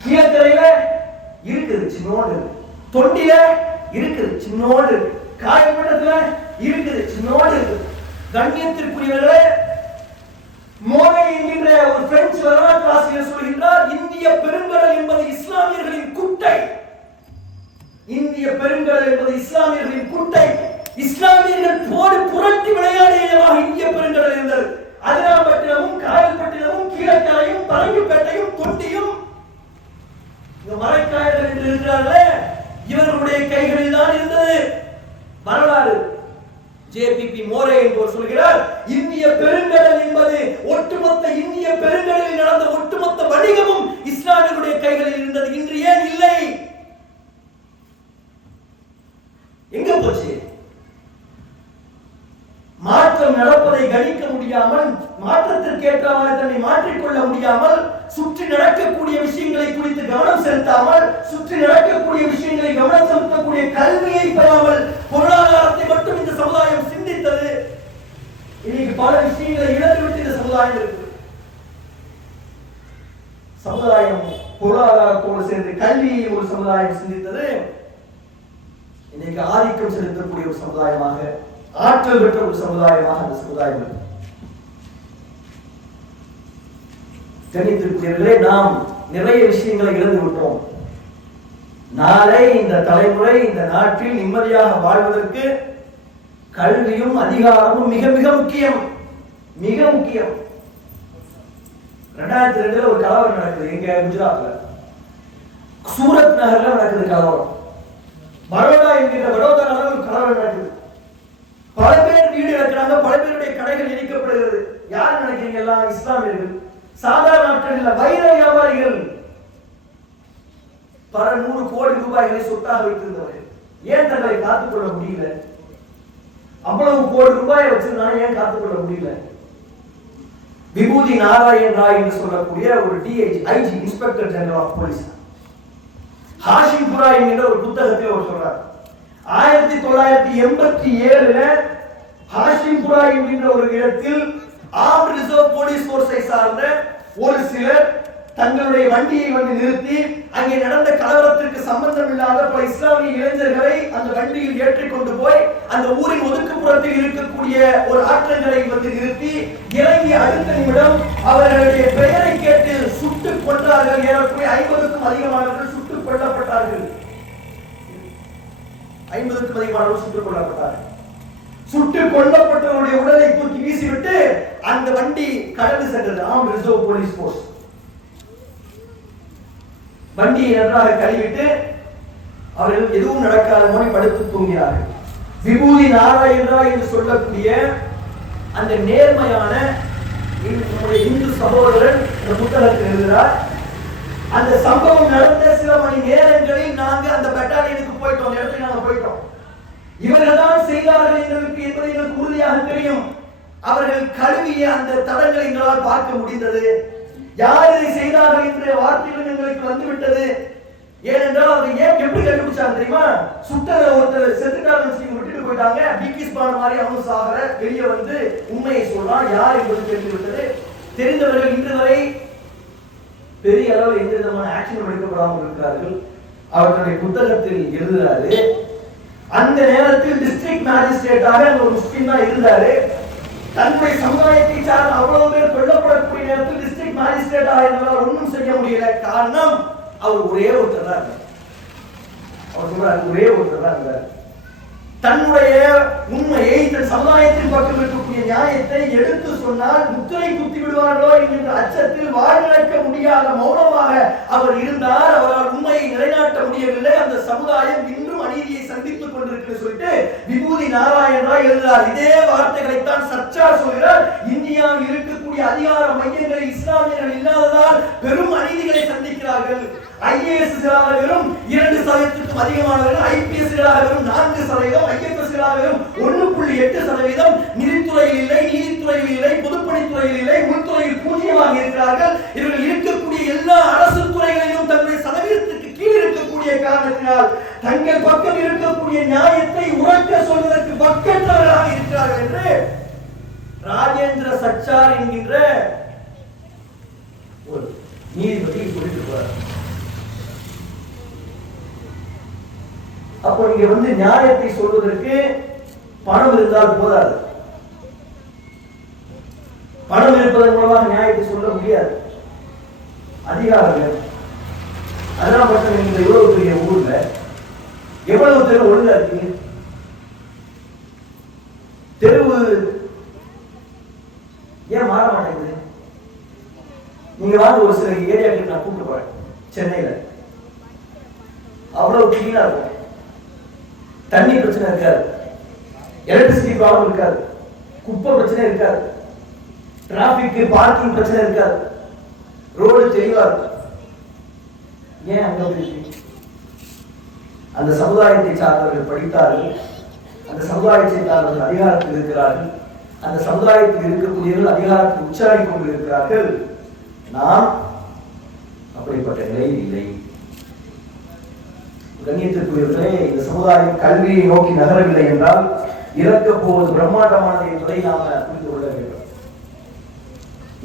கீழக்கரையில இருக்குது, சின்னோடு. தொண்டில இருக்குது, சின்னோடு. காயப்பட்டத்துல இருக்குது, சின்னோடு இருக்கு. கண்ணியத்திற்குரியவர்களே, மோனே என்கின்ற ஒரு பிரெஞ்சு வரலாற்று ஆசிரியர் சொல்கின்றார், இந்திய பெருங்கடல் என்பது இஸ்லாமியர்களின் குட்டை. இந்திய பெருங்கடல் என்பது இஸ்லாமியர்களின் குட்டை. இஸ்லாமியர்கள் போடு புரட்டி விளையாடியதாக இந்திய பெருங்கடல் இருந்தது. அதிராம்பட்டினமும், காயல்பட்டினமும், கீழக்கரையும், பரங்கிப்பேட்டையும், தொண்டியும், இந்த மரைக்காயர்கள் என்று இருக்கிறார்களே, இவர்களுடைய கைகளில் தான் இருந்தது. வரலாறு ஜேபிபி மோரே என்பவர் சொல்கிறார், இந்திய பெருங்கடல் என்பது ஒட்டுமொத்த இந்திய பெருங்கடலில் நடந்த ஒட்டுமொத்த வணிகமும் இஸ்லாமியர்களுடைய கைகளில் இருந்தது. இன்று ஏன் இல்லை? எங்க போச்சு? மாற்றம் நடப்பதை கணிக்க முடியாமல், மாற்றத்திற்கு ஏற்றவாறு தன்னை மாற்றிக்கொள்ள முடியாமல், சுற்றி நடக்கக்கூடிய விஷயங்களை குறித்து கவனம் செலுத்தாமல், சுற்றி நடக்கக்கூடிய விஷயங்களை கவனம் செலுத்தக்கூடிய கல்வியை பெறாமல், பொருளாதாரத்தை மட்டும் இந்த சமுதாயம் சிந்தித்தது. இன்னைக்கு பல விஷயங்களை இழந்துவிட்டு இந்த சமுதாயம் இருக்கு. சமுதாயம் சிந்தித்தது, கல்வியை ஒரு சமுதாயம் சிந்தித்தது. இன்னைக்கு ஆதிக்கம் செலுத்தக்கூடிய ஒரு சமுதாயமாக, ஆற்றல் பெற்ற ஒரு சமுதாயமாக அந்த சமுதாயம். கணித்திருக்கிறீர்களே, நாம் நிறைய விஷயங்களை இழந்து விட்டோம். நாளை இந்த தலைமுறை இந்த நாட்டில் நிம்மதியாக வாழ்வதற்கு கல்வியும் அதிகாரமும் மிக மிக முக்கியம், மிக முக்கியம். 2002 ஒரு கலவரம் நடக்குது. எங்க குஜராத்ல சூரத் நகர்ல நடக்குது கலவரம். பரோடா என்கிற வடோதரா ஒரு கலவரம் நடக்குது. பல பேர் வீடு இழக்கிறாங்க, பல பேருடைய கடைகள் இடிக்கப்படுகிறது. யார் நினைக்கிறீங்க? எல்லாம் இஸ்லாமியர்கள், சாதாரண நாட்களில் வைர வியாபாரிகள், பல 100 கோடி ரூபாய்களை சொத்தாக வைத்திருந்தவர்கள். ஏன் தங்களை காத்துக்கொள்ள முடியல? அவ்வளவு கோடி ரூபாயை வச்சிருந்தாங்க, ஏன் காத்துக்கொள்ள முடியல? விபூதி நாராயண் ராய் என்று சொல்லக்கூடிய ஒரு IG, inspector general of police, ஹாஷிம்புரா என்கிற ஒரு புத்தகத்தில் அவர் சொல்றார், 1987 ஹாஷிம்புரா என்கிற ஒரு இடத்தில் ஆர்ம்ட் ரிசர்வ் போலீஸ் போர்ஸை சார்ந்த ஒரு சிலர் தங்களுடைய வண்டியை வந்து நிறுத்தி அங்கே நடந்த கலவரத்திற்கு சம்பந்தம் இல்லாத பல இஸ்லாமிய இளைஞர்களை அந்த வண்டியில் ஏற்றிக்கொண்டு போய் அந்த ஊரின் ஒதுக்குப்புறத்தில் இருக்கக்கூடிய ஒரு ஆற்றங்கரை வந்து நிறுத்தி இறங்கிய அடுத்த நிமிடம் அவர்களுடைய பெயரை கேட்டு சுட்டுக் கொண்டார்கள். ஏறக்குறைய 50க்கும் அதிகமானவர்கள் சுட்டுக் கொல்லப்பட்டார்கள். 50க்கும் அதிகமானவர்கள் சுட்டுக் கொல்லப்பட்டார்கள். சுட்டுக் கொல்லப்பட்டவருடைய உடலை தூக்கி வீசிவிட்டு அந்த வண்டி கடந்து சென்றது. ஆர்ம்ட் ரிசர்வ் போலீஸ் போர்ஸ் வண்டியை நன்றாக கழுவிட்டு அவர்கள் எதுவும் நடக்காத மாதிரி படுத்து தூங்கினார்கள். விபூதி நாராயணா என்று சொல்லக்கூடிய அந்த நேர்மையான இந்து சகோதரன் இந்த புத்தகத்தில் எழுதுகிறார். அந்த சம்பவம் நடந்த சில மணி நேரங்களில் நாங்க அந்த பெட்டாலியனுக்கு போயிட்டோம், அந்த இடத்துக்கு நாங்க போயிட்டோம். இவர்கள் தான் செய்தார்கள் என்பதற்கு எங்களுக்கு உறுதியாக தெரியும். அவர்கள் கழுவிய அந்த தடங்களை எங்களால் பார்க்க முடிந்தது. யார் இதை செய்தார்கள் என்ற வார்த்தைகள் எங்களுக்கு வந்துவிட்டது. ஏனென்றால் அதை ஏன் எப்படி கண்டுபிடிச்சாங்க தெரியுமா? சுட்டத ஒருத்தர் செத்துட்டாருன்னு விட்டுட்டு போயிட்டாங்க. பிகிஸ் பான மாதிரி அவனும் சாகர வெளியே வந்து உண்மையை சொல்றான். யார் என்பது தெரிந்து விட்டது. தெரிந்தவர்கள் இன்று வரை பெரிய அளவில் எந்த விதமான ஆக்ஷன் எடுக்கப்படாமல் இருக்கிறார்கள். அவர்களுடைய புத்தகத்தில் எழுதுகிறாரு, அந்த நேரத்தில் டிஸ்ட்ரிக்ட் மேஜிஸ்ட்ரேட்டாக ஒரு முஸ்லிம் தான் இருந்தாரு. தன்னுடைய சமுதாயத்தை சார்ந்த அவ்வளவு பேர் கொல்லப்படக்கூடிய நேரத்தில் டிஸ்ட்ரிக்ட் மேஜிஸ்ட்ரேட்டாக இருந்தால் ஒன்றும் செய்ய முடியல. காரணம், அவர் ஒரே ஒருத்தர் தான் இருந்தார். அவர் சொல்றாரு, ஒரே ஒருத்தர் தான் இருந்தார். தன்னுடைய உண்மையை, தன் சமுதாயத்தின் பக்கம் இருக்கக்கூடிய நியாயத்தை எடுத்து சொன்னால் முத்திரை குத்தி விடுவார்களோ என்கின்ற அச்சத்தில் வாழ்நிலைக்க முடியாத மௌனமாக அவர் இருந்தார். அவரால் உண்மையை நிலைநாட்ட முடியவில்லை. அந்த சமுதாயம் இன்றும் அநீதியை சந்தித்துக் கொண்டிருக்கிறது சொல்லிட்டு விபூதி நாராயணா எழுதுகிறார். இதே வார்த்தைகளைத்தான் சர்ச்சார் சொல்கிறார். இந்தியாவில் இருக்கக்கூடிய அதிகார மையங்களில் இஸ்லாமியர்கள் இல்லாததால் பெரும் அநீதிகளை சந்திக்கிறார்கள். IAS வெறும் 2% அதிகமானவர்கள், IPS வெறும் 4%, IFS வெறும் 1.8%, நிதித்துறையில் இல்லை, நீதித்துறையில் இல்லை, பொதுப்பணித்துறையில் இல்லை, உள்துறையில் பூஜ்ஜியமாக இருக்கிறார்கள். இவர்கள் இருக்கக்கூடிய எல்லா அரசு துறைகளிலும் தன்னுடைய சதவீதத்திற்கு கீழ் இருக்கக்கூடிய காரணத்தினால் தங்கள் பக்கம் இருக்கக்கூடிய நியாயத்தை உறக்க சொல்வதற்கு பக்கற்றவர்களாக இருக்கிறார்கள் என்று ராஜேந்திர சச்சார் என்கின்ற ஒரு நீதிபதி சொல்லியிருக்கிறார். அப்போ இங்க வந்து நியாயத்தை சொல்வதற்கு பணம் இருந்தால் போதாது. பணம் இருப்பதன் மூலமாக நியாயத்தை சொல்ல முடியாது. அதிகாரங்கள் அதெல்லாம் பார்த்தா இந்த இவ்வளவு பெரிய ஊர்ல எவ்வளவு தெரு ஒழுங்கா இருக்கீங்க? தெருவு ஏன் மாற மாட்டேங்குது? நீங்க வாங்க, ஒரு சில ஏரியாக்களுக்கு நான் கூப்பிட்டு போறேன். சென்னையில அவ்வளவு கிளீனா இருக்கும். தண்ணி பிரச்சனை இருக்காது, எலக்ட்ரிசிட்டி ப்ராப்ளம் இருக்காது, குப்பை பிரச்சனை இருக்காது, டிராபிக் பார்க்கிங் பிரச்சனை இருக்காது, ரோடு தெளிவா இருக்கும். ஏன் அங்க அந்த சமுதாயத்தை சார்ந்தவர்கள் படித்தார்கள், அந்த சமுதாயத்தை சார்ந்தவர்கள் அதிகாரத்தில் இருக்கிறார்கள், அந்த சமுதாயத்தில் இருக்கக்கூடியவர்கள் அதிகாரத்தில் உச்சாரி கொண்டு இருக்கிறார்கள். நாம் அப்படிப்பட்ட நிலையில் இல்லை. கண்ணியத்திற்குரியவர்களே, இந்த சமுதாயம் கல்வியை நோக்கி நகரவில்லை என்றால் இறக்க போவது பிரம்மாண்டமானது என்பதை நாம புரிந்து கொள்ள வேண்டும்.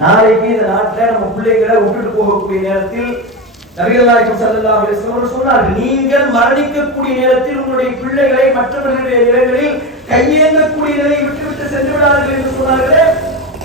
நாளைக்கு இந்த நாட்டில் நம்ம பிள்ளைகளை விட்டுட்டு போகக்கூடிய நேரத்தில் நபிகள் நாயகம் ஸல்லல்லாஹு அலைஹி வஸல்லம் சொன்னார்கள், நீங்கள் மரணிக்கக்கூடிய நேரத்தில் உங்களுடைய பிள்ளைகளை மற்றவர்களுடைய இடங்களில் கையேந்தக்கூடிய நிலையை விட்டுவிட்டு சென்று விடார்கள் என்று சொன்னார்களே,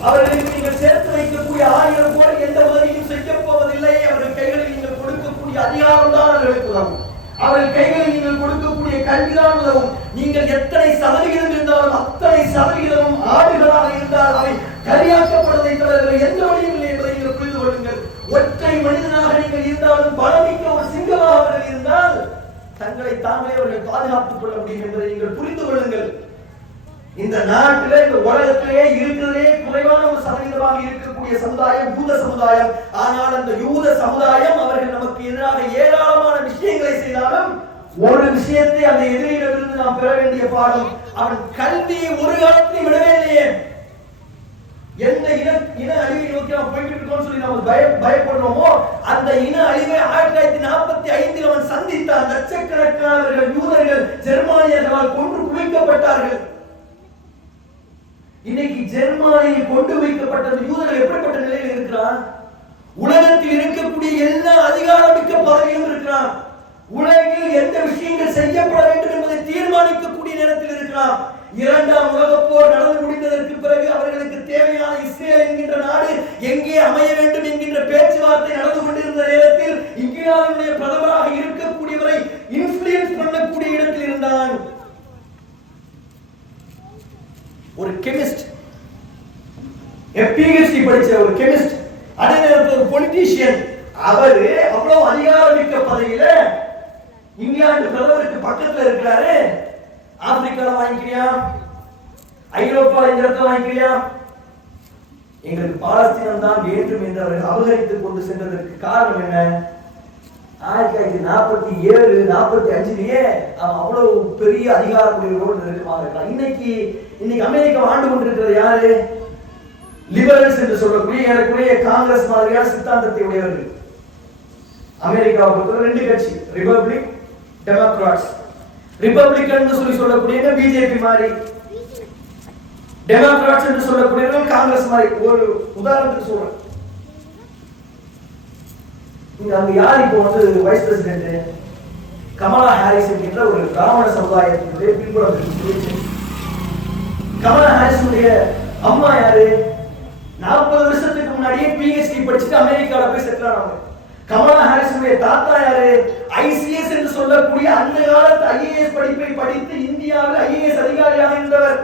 அவர்களுக்கு நீங்கள் சேர்த்து வைக்கக்கூடிய 1000 கோடி எந்த உதவியும் செய்ய போவதில்லை. அவர்கள் கைகளில் நீங்கள் கொடுக்கக்கூடிய அதிகாரம் தான் அவர்களுக்கு உதவும். அவர்கள் கைகளில் நீங்கள் கொடுக்கக்கூடிய கல்விதான் உதவும். நீங்கள் எத்தனை சதவிகிதம் இருந்தாலும் அத்தனை சதவிகிதமும் ஆடுகளாக இருந்தால் அவை கரியாக்கப்படுவதை தவிர எந்த வழியும் இல்லை என்பதை நீங்கள் புரிந்து கொள்ளுங்கள். ஒற்றை மனிதனாக நீங்கள் இருந்தாலும் பலமிக்க ஒரு சிங்கமாக அவர்கள் இருந்தால் தங்களை தாங்களே அவர்கள் பாதுகாத்துக் கொள்ள முடியும் என்பதை நீங்கள் புரிந்து கொள்ளுங்கள். இந்த நாட்டிலே, இந்த உலகத்திலே இருக்கிறதே குறைவான ஒரு சதவீதமாக இருக்கக்கூடிய சமுதாயம் யூத சமுதாயம். ஆனால் அந்த யூத சமுதாயம் அவர்கள் நமக்கு எதிராக ஏராளமான விஷயங்களை செய்தாலும் ஒரு விஷயத்தை அந்த எதிரியிலிருந்து நாம் பெற வேண்டிய பாடம், அவன் கல்வியை ஒரு காலத்தையும் விடவே இல்லையே. எந்த இன அழிவை நோக்கி நாம் போய்கிட்டு இருக்கோம்னு சொல்லி நம்ம பயப்படுறோமோ அந்த இன அழிவை 1945 அவன் சந்தித்தான். லட்சக்கணக்கானவர்கள் யூதர்கள் ஜெர்மானியர்களால் கொன்று குவிக்கப்பட்டார்கள். இன்னைக்கு ஜெர்மானியில் கொண்டு வைக்கப்பட்ட யூதர்கள் எப்படிப்பட்ட நிலையில் இருக்கிறான்? உலகத்தில் இருக்கக்கூடிய எல்லா அதிகாரமிக்க பதவியும் இருக்கிறான். உலகில் எந்த விஷயங்கள் செய்யப்பட வேண்டும் என்பதை தீர்மானிக்கக்கூடிய நேரத்தில் இருக்கிறான். 2ஆம் உலகப் போர் நடந்து முடிந்ததற்கு பிறகு அவர்களுக்கு தேவையான இஸ்ரேல் என்கின்ற நாடு எங்கே அமைய வேண்டும் என்கின்ற பேச்சுவார்த்தை நடந்து கொண்டிருந்த நேரத்தில் இங்கிலாந்துடைய பிரதமராக இருக்கக்கூடியவரை இன்ஃப்ளூயன்ஸ் பண்ணக்கூடிய இடத்தில் இருந்தான். ஒரு கெமிஸ்ட், PhD படிச்ச ஒரு கெமிஸ்ட், அதே நேரத்தில் ஒரு பொலிட்டீஷியன். அவரு அவ்வளவு அதிகாரமிக்க பதவியில இங்கிலாந்து பிரதமருக்கு பக்கத்துல இருக்கிறாரு. ஆப்பிரிக்கால வாங்கிக்கிறியா, ஐரோப்பால இந்த இடத்துல வாங்கிக்கிறியா, எங்களுக்கு பாலஸ்தீனம் தான் வேண்டும் என்று அவர்கள் அபகரித்துக் கொண்டு சென்றதற்கு காரணம் என்ன? 1947 45 அவன் அவ்வளவு பெரிய அதிகாரமுடையவரோடு நெருக்கமாக இருக்கான். இன்னைக்கு அமெரிக்கா ஆண்டு கொண்டிருக்கிறது யாரு? லிபரல்ஸ் என்று சொல்லக்கூடிய ஏறக்குறைய காங்கிரஸ் மாதிரியான சித்தாந்தத்தை உடையவர்கள். அமெரிக்காவை பொறுத்தவரை 2 கட்சி, ரிபப்ளிக், டெமோக்ராட்ஸ். ரிபப்ளிகன் என்று சொல்லக்கூடிய பிஜேபி மாதிரி, டெமோக்ராட்ஸ் என்று சொல்லக்கூடியவர்கள் காங்கிரஸ் மாதிரி. ஒரு உதாரணத்துக்கு சொல்றேன், அங்க யார் இப்போ வந்து வைஸ் பிரசிடென்ட்? கமலா ஹாரிஸ் என்கின்ற ஒரு பிராமண சமுதாயத்தினுடைய பின்புலம். கமலா ஹாரிஸுடைய அம்மா யாரு? 40 வருஷத்துக்கு முன்னாடியே PhD படிச்சுட்டு அமெரிக்கால போய் செட்டில் ஆனாங்க. கமலா ஹாரிஸுடைய தாத்தா யாரு? ICS என்று சொல்லக்கூடிய அந்த காலத்து IAS படிப்பை படித்து இந்தியாவில் IAS அதிகாரியாக இருந்தவர்.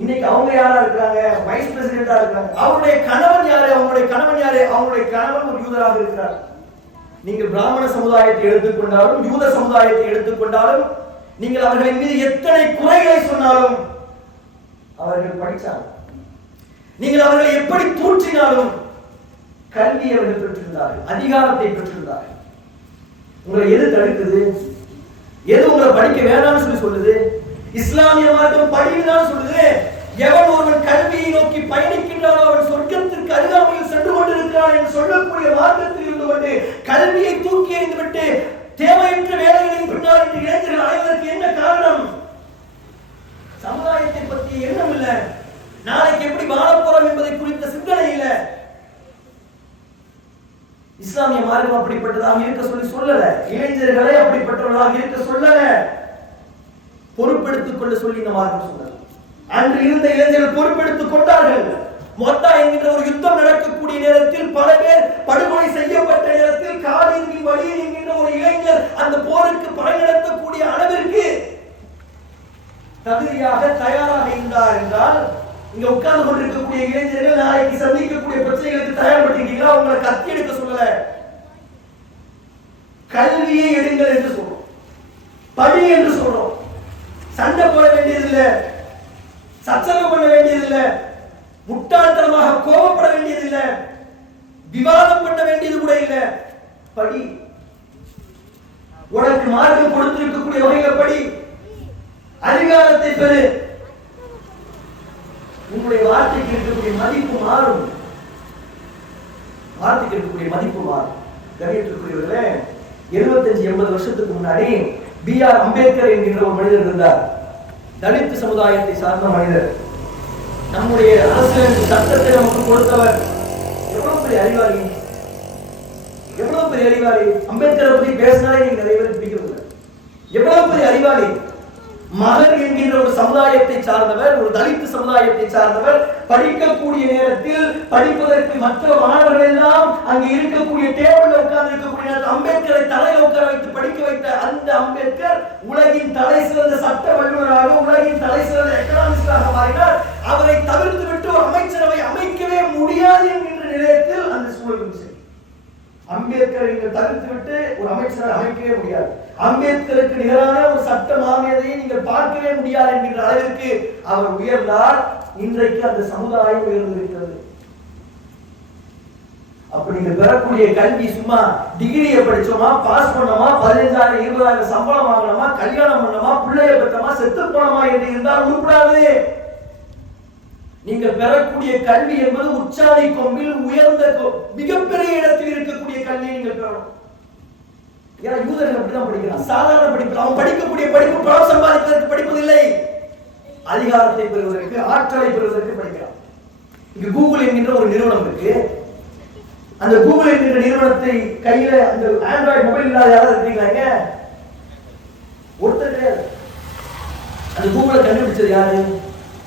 இன்னைக்கு அவங்க யாரா இருக்காங்க? வைஸ் பிரசிடென்டா இருக்காங்க. அவருடைய கணவன் யாரு? அவங்களுடைய கணவன் ஒரு யூதராக இருக்கிறார். நீங்கள் பிராமண சமுதாயத்தை எடுத்துக்கொண்டாலும் யூத சமுதாயத்தை எடுத்துக்கொண்டாலும் நீங்கள் அவர்களின் மீது எத்தனை குறைகளை சொன்னாலும் அவர்கள் படித்தார். நீங்கள் அவர்களை எப்படி தூற்றினாலும் கல்வி அவர்கள் பெற்றிருந்தார்கள், அதிகாரத்தை பெற்றிருந்தார்கள். உங்களை எது தடுக்குது? எது உங்களை படிக்க வேணாம்னு சொல்லுது? இஸ்லாமிய மார்க்கம் படிதான் சொல்லுது. எவன் ஒருவன் கல்வியை நோக்கி பயணிக்கின்றானோ அவன் சொர்க்கத்திற்கு அருகாமையில் சென்று கொண்டிருக்கிறான் என்று சொல்லக்கூடிய மார்க்கத்தில் இருந்து கொண்டு கல்வியை தூக்கி எறிந்துவிட்டு தேவையற்ற வேலைகளின் பின்னால் இந்த இளைஞர்கள் அனைவருக்கு என்ன காரணம்? சமுதாயத்தை பற்றி எண்ணம் இல்லை, நாளைக்கு எப்படி வாழப் போறோம் என்பதை குறித்த சிந்தனை இல்லை. இஸ்லாமிய மார்க்கம் அப்படிப்பட்டதாக இருக்க சொல்லல, இளைஞர்களை அப்படிப்பட்டவர்களாக இருக்க சொல்லல, பொறுப்பெடுத்துக் கொள்ள சொல்லி இந்த மார்க்கம் சொன்னது. அன்று இருந்த இளைஞர்கள் பொறுப்பெடுத்துக் கொண்டார்கள். மொத்தா என்கின்ற ஒரு யுத்தம் நடக்கக்கூடிய நேரத்தில் பல பேர் படுகொலை செய்யப்பட்ட நேரத்தில் காலின் வழியில் என்கின்ற ஒரு இளைஞர் அந்த போருக்கு படை நடத்தக்கூடிய அளவிற்கு தகுதியாக தயாராக இருந்தார் என்றால், இங்க உட்கார்ந்து கொண்டிருக்கக்கூடிய இளைஞர்கள் நாளைக்கு சந்திக்கக்கூடிய பிரச்சனைகளுக்கு தயார்படுத்திட்டீங்களா? உங்களை கத்தி எடுக்க சொல்லல, கல்வியை எடுங்கள் என்று சொல்றோம், படி என்று சொல்றோம். சண்டை போட வேண்டியதில்லை, சச்சரவு பண்ண வேண்டியதில்லை, முட்டாள்தனமாக கோபப்பட வேண்டியதில்லை, விவாதம் பண்ண வேண்டியது கூட இல்லை. படி, உனக்கு மார்க்கம் கொடுத்திருக்கக்கூடிய வகைகளை படி, அதிகாரத்தை பெறு. உங்களுடைய வார்த்தைக்கு இருக்கக்கூடிய மதிப்பு மாறும், வார்த்தைக்கு இருக்கக்கூடிய மதிப்பு மாறும். கணியத்திற்குரியவர்களே, 75-80 வருஷத்துக்கு முன்னாடி B.R. அம்பேத்கர் என்கின்ற ஒரு மனிதர் இருந்தார். தலித் சமுதாயத்தை சார்ந்த மனிதர். நம்முடைய அரசியல் சட்டத்தை நமக்கு கொடுத்தவர். எவ்வளவு பெரிய அறிவாளி! எவ்வளவு பெரிய அறிவாளி! அம்பேத்கரை பத்தி பேசினாலே நீங்க நிறைய பேர் பிடிக்கிறது. எவ்வளவு பெரிய அறிவாளி! மகர் என்கின்ற ஒரு சமுதாயத்தை சார்ந்தவர், ஒரு தலித் சமுதாயத்தை சார்ந்தவர். படிக்கக்கூடிய நேரத்தில் படிப்பதற்கு மற்ற மாணவர்கள் எல்லாம் அங்கு இருக்கக்கூடிய டேபிள்ல உட்கார்ந்து இருக்கக்கூடிய நேரத்தில் அம்பேத்கரை தலையில உட்கார வைத்து படிக்க வைத்த அந்த அம்பேத்கர் உலகின் தலை சிறந்த சட்ட வல்லுநராக, உலகின் தலை சிறந்த எக்கனாமிஸ்டாக மாறினார். அவரை தவிர்த்து விட்டு ஒரு அமைச்சரவை அமைக்கவே முடியாது என்கின்ற நிலையத்தில் அந்த சூழல் இருந்துச்சு. அம்பேத்கரை நீங்கள் தவிர்த்து விட்டு ஒரு அமைச்சரை அமைக்கவே முடியாது, அம்பேத்கருக்கு நிகரான ஒரு சட்ட மாமேதையை நீங்கள் பார்க்கவே முடியாது என்கின்ற அளவிற்கு அவர் உயர்ந்தார். இன்றைக்கு அந்த சமுதாயம் உயர்ந்திருக்கிறது. அப்ப நீங்க பெறக்கூடிய கல்வி சும்மா டிகிரியை படிச்சோமா, பாஸ் பண்ணோமா, 15,000 20,000 சம்பளம் வாங்கணுமா, கல்யாணம் பண்ணோமா, பிள்ளைய பெற்றோமா, செத்து போனோமா என்று இருந்தால் உருப்படாது. நீங்கள் பெறக்கூடிய கல்வி என்பது உச்சாணி கொம்பில் உயர்ந்த மிகப்பெரிய இடத்தில் இருக்கக்கூடிய கல்வியை நீங்கள் பெறணும். ஏன்னா யூதர்கள் அப்படிதான் படிக்கிறான், சாதாரண படிப்பு. அவன் படிக்கக்கூடிய படிப்பு பணம் சம்பாதிப்பதற்கு படிப்பதில்லை, அதிகாரத்தை பெறுவதற்கு, ஆற்றலை பெறுவதற்கு படிக்கிறான். இங்க கூகுள் என்கின்ற ஒரு நிறுவனம் இருக்கு. அந்த கூகுள் என்கின்ற நிறுவனத்தை கையில அந்த ஆண்ட்ராய்டு மொபைல் இல்லாத யாராவது இருக்கீங்களா? ஒருத்தர் கிடையாது. அந்த கூகுளை கண்டுபிடிச்சது யாரு?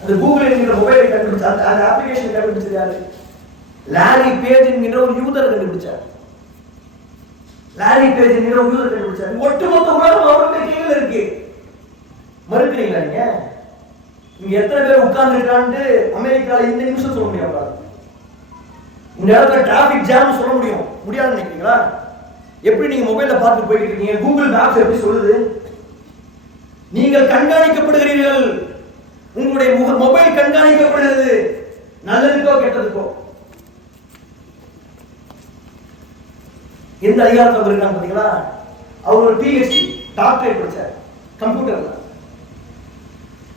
அந்த கூகுள் என்கிற மொபைலை கண்டுபிடிச்ச அந்த அப்ளிகேஷன் கண்டுபிடிச்சது யாரு? லாரி பேஜ் என்கிற ஒரு யூதர் கண்டுபிடிச்சார். லாரி பேஜ் என்கிற ஒரு யூதர் கண்டுபிடிச்சார். ஒட்டுமொத்த உலகம் அவருடைய கையில் இருக்கு. மறுக்கிறீங்களா நீங்க? இங்க எத்தனை பேர் உட்கார்ந்து இருக்கான்னு அமெரிக்கால இந்த நிமிஷம் சொல்ல முடியாது. இந்த இடத்துல டிராபிக் ஜாம் சொல்ல முடியாதுன்னு நினைக்கிறீங்களா? எப்படி நீங்க மொபைல்ல பார்த்து போயிட்டு இருக்கீங்க? கூகுள் மேப்ஸ் எப்படி சொல்லுது? நீங்கள் கண்காணிக்கப்படுகிறீர்கள். உங்களுடைய மொபைல் கண்காணிக்கப்படுகிறது, நல்லதுக்கோ கெட்டதுக்கோ. எந்த அதிகாரத்தில் இருக்காங்க பாத்தீங்களா? அவர் ஒரு PhD டாக்டரேட் படிச்சார் கம்ப்யூட்டர்ல.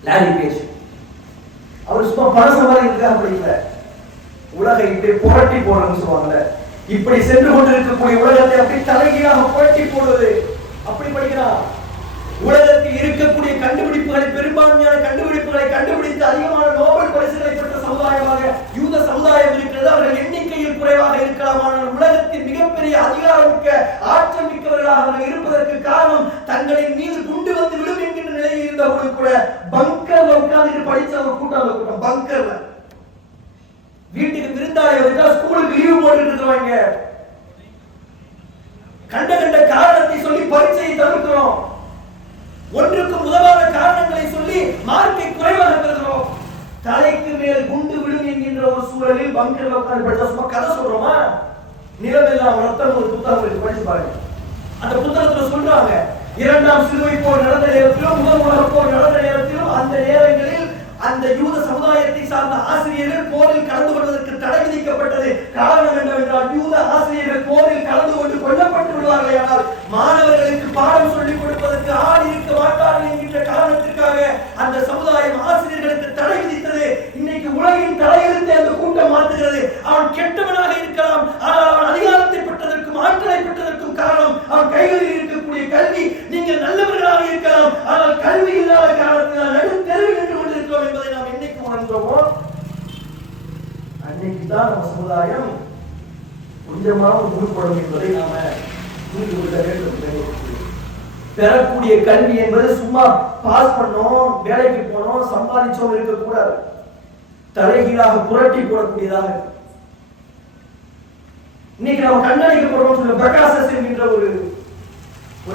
லாரி பேஜ் அவர் சும்மா பணம் சம்பாதிக்கிறதுக்காக படிக்கல, உலகை இப்படி புரட்டி போடுறதுன்னு சொல்லுவாங்கல்ல, இப்படி சென்று கொண்டிருக்கக்கூடிய உலகத்தை அப்படி தலைகீழாக புரட்டி போடுவது, அப்படி படிக்கிறார். உலகத்தில் இருக்கக்கூடிய கண்டுபிடிப்புகளை, பெரும்பான்மையான கண்டுபிடிப்புகளை கண்டுபிடித்து அதிகமான நோபல் பரிசுகளை பெற்ற சமுதாயமாக யூத சமுதாயம் இருக்கிறது. அவர்கள் எண்ணிக்கையில் குறைவாக இருக்கலாம், ஆனால் உலகத்தின் மிகப்பெரிய அதிகாரமிக்க ஆற்றல் மிக்கவர்களாக அவர்கள் இருப்பதற்கு காரணம் தங்களின் மீது குண்டு வந்து விடும் என்கின்ற நிலையில் இருந்தவர்கள் கூட பங்கர்ல உட்கார்ந்து படிச்ச ஒரு கூட்டம். பங்கர்ல வீட்டுக்கு விருந்தாளி வந்தா ஸ்கூலுக்கு லீவ் போட்டுட்டு இருக்கிறாங்க. கண்ட காரணத்தை சொல்லி பரீட்சையை தவிர்க்கிறோம். ஒன்றுக்கு உதவாத காரணங்களை சொல்லி மார்க்கை குறைவாக பெறுகிறோம். தலைக்கு மேல் குண்டு விடும் என்கின்ற ஒரு சூழலில் பங்கர்ல உட்கார்ந்து படிச்சா சும்மா கதை சொல்றோமா? நிலமெல்லாம் ரத்தம் ஒரு புத்தகம் இருக்கு, படிச்சு பாருங்க. அந்த புத்தகத்துல சொல்றாங்க, இரண்டாம் சிலுவை போர் நடந்த நேரத்திலும் முதல் உலக போர் நடந்த நேரத்திலும் அந்த நேரங்களில் அந்த யூத சமுதாயத்தை சார்ந்த ஆசிரியர்கள் போரில் கலந்து கொள்வதற்கு தடை விதிக்கப்பட்டது. காரணம் என்னவென்றால் யூத ஆசிரியர்கள் போரில் கலந்து கொண்டு கொல்லப்பட்டு விடுவார்கள். ஆனால் மாணவர்களுக்கு பாடம் சொல்லிக் கொடுப்பதற்கு ஆள் இருக்க மாட்டார்கள் என்கின்ற காரணத்திற்காக அந்த சமுதாயம் ஆசிரியர்களுக்கு தடை விதித்தது. இன்னைக்கு உலகின் தலையிலிருந்து அந்த கூட்டம் மாற்றுகிறது. அவன் கெட்டவனாக இருக்கலாம், ஆனால் அவன் அதிகாரத்தை பெற்றதற்கும் ஆற்றலை பெற்றதற்கும் காரணம் அவன் கைகளில் இருக்கக்கூடிய கல்வி. நீங்கள் நல்லவர்களாக இருக்கலாம், ஆனால் கல்வி இல்லாத காரணத்தினால் நடுத்தெருவில் நின்று கொண்டிருக்கிறோம் என்பதை நாம் என்னைக்கு உணர்ந்தோமோ அன்னைக்குதான் நம்ம சமுதாயம் கொஞ்சமாவது முழுப்படும் என்பதை நாம புரிந்து கொள்ள வேண்டும். பெறக்கூடிய கல்வி என்பது சும்மா பாஸ் பண்ணோம், வேலைக்கு போனோம், சம்பாதிச்சோம் இருக்கக்கூடாது. தலைகீழாக புரட்டி போடக்கூடியதாக. இன்னைக்கு நம்ம கண்காணிக்கப்படுறோம் சொல்ல பிரகாசஸ் என்கின்ற ஒரு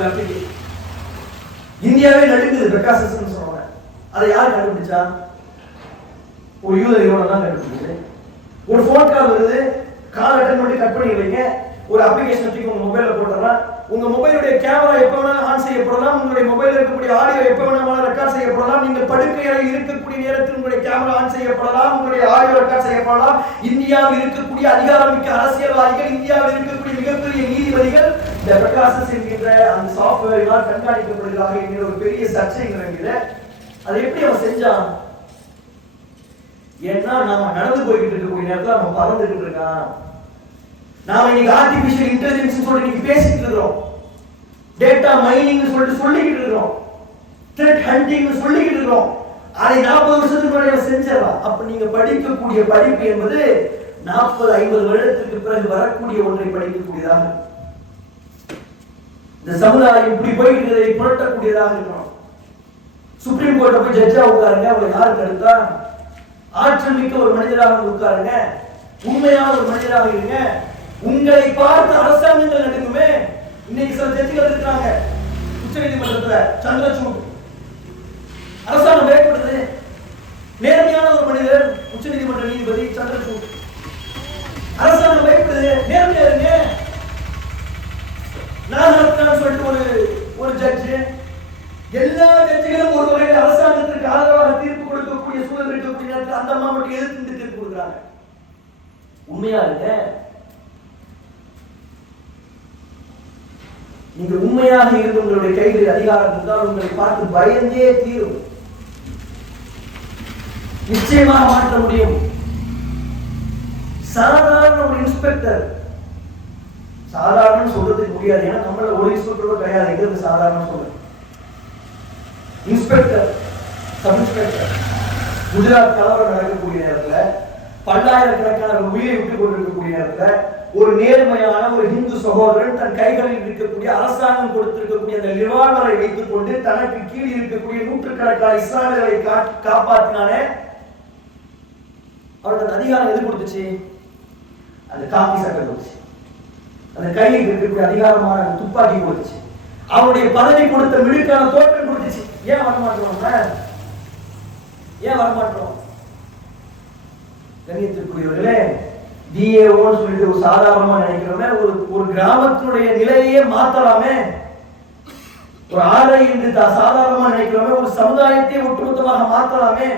அப்ளிகேஷன் இந்தியாவே நடுங்குது. பிரகாசஸ் சொல்றாங்க. அதை யார் கண்டுபிடிச்சா? ஒரு யூத நிறுவனம் தான் கண்டுபிடிச்சது. ஒரு போன் கால் வருது, கால் அட்டன் பண்ணி கட் பண்ணி வைங்க. ஒரு அப்ளிகேஷன் வச்சு உங்க மொபைல்ல போட்டுறலாம். உங்க மொபைலுடைய கேமரா எப்ப வேணாலும் ஆன் செய்யப்படலாம். உங்களுடைய மொபைல்ல இருக்கக்கூடிய ஆடியோ எப்ப வேணாலும் ரெக்கார்ட் செய்யப்படலாம். நீங்கள் படுக்கை அறையில் இருக்கக்கூடிய நேரத்தில் உங்களுடைய கேமரா ஆன் செய்யப்படலாம், உங்களுடைய ஆடியோ ரெக்கார்ட் செய்யப்படலாம். இந்தியாவில் இருக்கக்கூடிய அதிகாரமிக்க அரசியல்வாதிகள், இந்தியாவில் இருக்கக்கூடிய மிகப்பெரிய நீதிபதிகள் இந்த பிரகாசஸ் என்கின்ற அந்த சாஃப்ட்வேரினால் கண்காணிக்கப்படுகிறார்கள் என்கிற ஒரு பெரிய சர்ச்சை இறங்குது. அதை எப்படி அவன் செஞ்சான்? ஏன்னா நாம நடந்து போய்கிட்டு இருக்கக்கூடிய நேரத்தில் நம்ம பறந்துகிட்டு இருக்கான். நாம இன்னைக்கு ஆர்டிபிஷியல் இன்டெலிஜென்ஸ் சொல்லி இன்னைக்கு பேசிட்டு இருக்கிறோம், டேட்டா மைனிங் சொல்லிக்கிட்டு இருக்கிறோம், த்ரெட் ஹண்டிங் சொல்லிக்கிட்டு இருக்கிறோம். அதை 40 வருஷத்துக்கு முன்னாடி செஞ்சிடலாம். அப்ப நீங்க படிக்கக்கூடிய படிப்பு என்பது 40-50 வருடத்திற்கு பிறகு வரக்கூடிய ஒன்றை படிக்கக்கூடியதாக. இந்த சமுதாயம் இப்படி போயிட்டு புரட்டக்கூடியதாக இருக்கணும். சுப்ரீம் கோர்ட்டை போய் ஜட்ஜா உட்காருங்க, அவங்களை யாருக்கு அடுத்தா ஆற்றல் மிக்க ஒரு மனிதராக உட்காருங்க, உண்மையான ஒரு மனிதராக இருங்க. உங்களை பார்த்து அரசாங்கங்கள் நடுங்குமே. இன்னைக்கு சில ஜட்ஜிகள் இருக்கிறாங்க உச்ச நீதிமன்றத்துல, சந்திரசூட் அரசாங்கம் பயப்படுது. நேர்மையான ஒரு மனிதர் உச்ச நீதிமன்ற நீதிபதி சந்திரசூட், அரசாங்கம் பயப்படுது. நேர்மையா இருங்க. நாகரத்னான்னு சொல்லிட்டு ஒரு ஜட்ஜு, எல்லா ஜட்ஜிகளும் ஒரு வகையில் அரசாங்கத்திற்கு ஆதரவாக தீர்ப்பு கொடுக்கக்கூடிய சூழல் இருக்கக்கூடிய நேரத்தில் அந்த அம்மா மட்டும் எதிர்த்து தீர்ப்பு கொடுக்குறாங்க. உண்மையா இருங்க. நீங்க உண்மையாக இருந்து உங்களுடைய கையில் அதிகாரம் இருந்தால் உங்களை பார்த்து பயந்தே தீரும். நிச்சயமாக மாற்ற முடியும். சாதாரண ஒரு இன்ஸ்பெக்டர், சாதாரண சொல்றதுக்கு முடியாது, ஏன்னா நம்மள ஒரு இன்ஸ்பெக்டர் கிடையாது. எங்களுக்கு சாதாரண சொல்றது இன்ஸ்பெக்டர், சப் இன்ஸ்பெக்டர். குஜராத் கலவரம் நடக்கக்கூடிய நேரத்துல, பல்லாயிரக்கணக்கான உயிரை விட்டுக் கொண்டிருக்கக்கூடிய நேரத்துல, ஒரு நேர்மையான ஒரு இந்து சகோதரன் தன் கைகளில் இருக்கக்கூடிய அரசாங்கம் கொடுத்திருக்கக்கூடிய அந்த ரிவால்வரை வைத்துக் கொண்டு தனக்கு கீழ் இருக்கக்கூடிய நூற்றுக்கணக்கான இஸ்லாமியர்களை காப்பாற்றினானே, அவருக்கு அந்த அதிகாரம் எது கொடுத்துச்சு? அந்த காப்பி சட்டம் கொடுத்துச்சு. அந்த கையில் இருக்கக்கூடிய அதிகாரமான துப்பாக்கி கொடுத்துச்சு. அவருடைய பதவி கொடுத்த மிடுக்கான தோற்றம் கொடுத்துச்சு. ஏன் வரமாட்டோம்? ஏன் வரமாட்டோம்? கண்ணியத்திற்குரியவர்களே, டிஏஓன்னு சொல்லிட்டு ஒரு சாதாரணமா நினைக்கிறோமே, ஒரு கிராமத்தினுடைய நிலையே மாத்தலாமே. ஒரு ஆலை என்று சாதாரணமா நினைக்கிறோமே, ஒரு சமுதாயத்தை ஒட்டுமொத்தமாக மாத்தலாமே.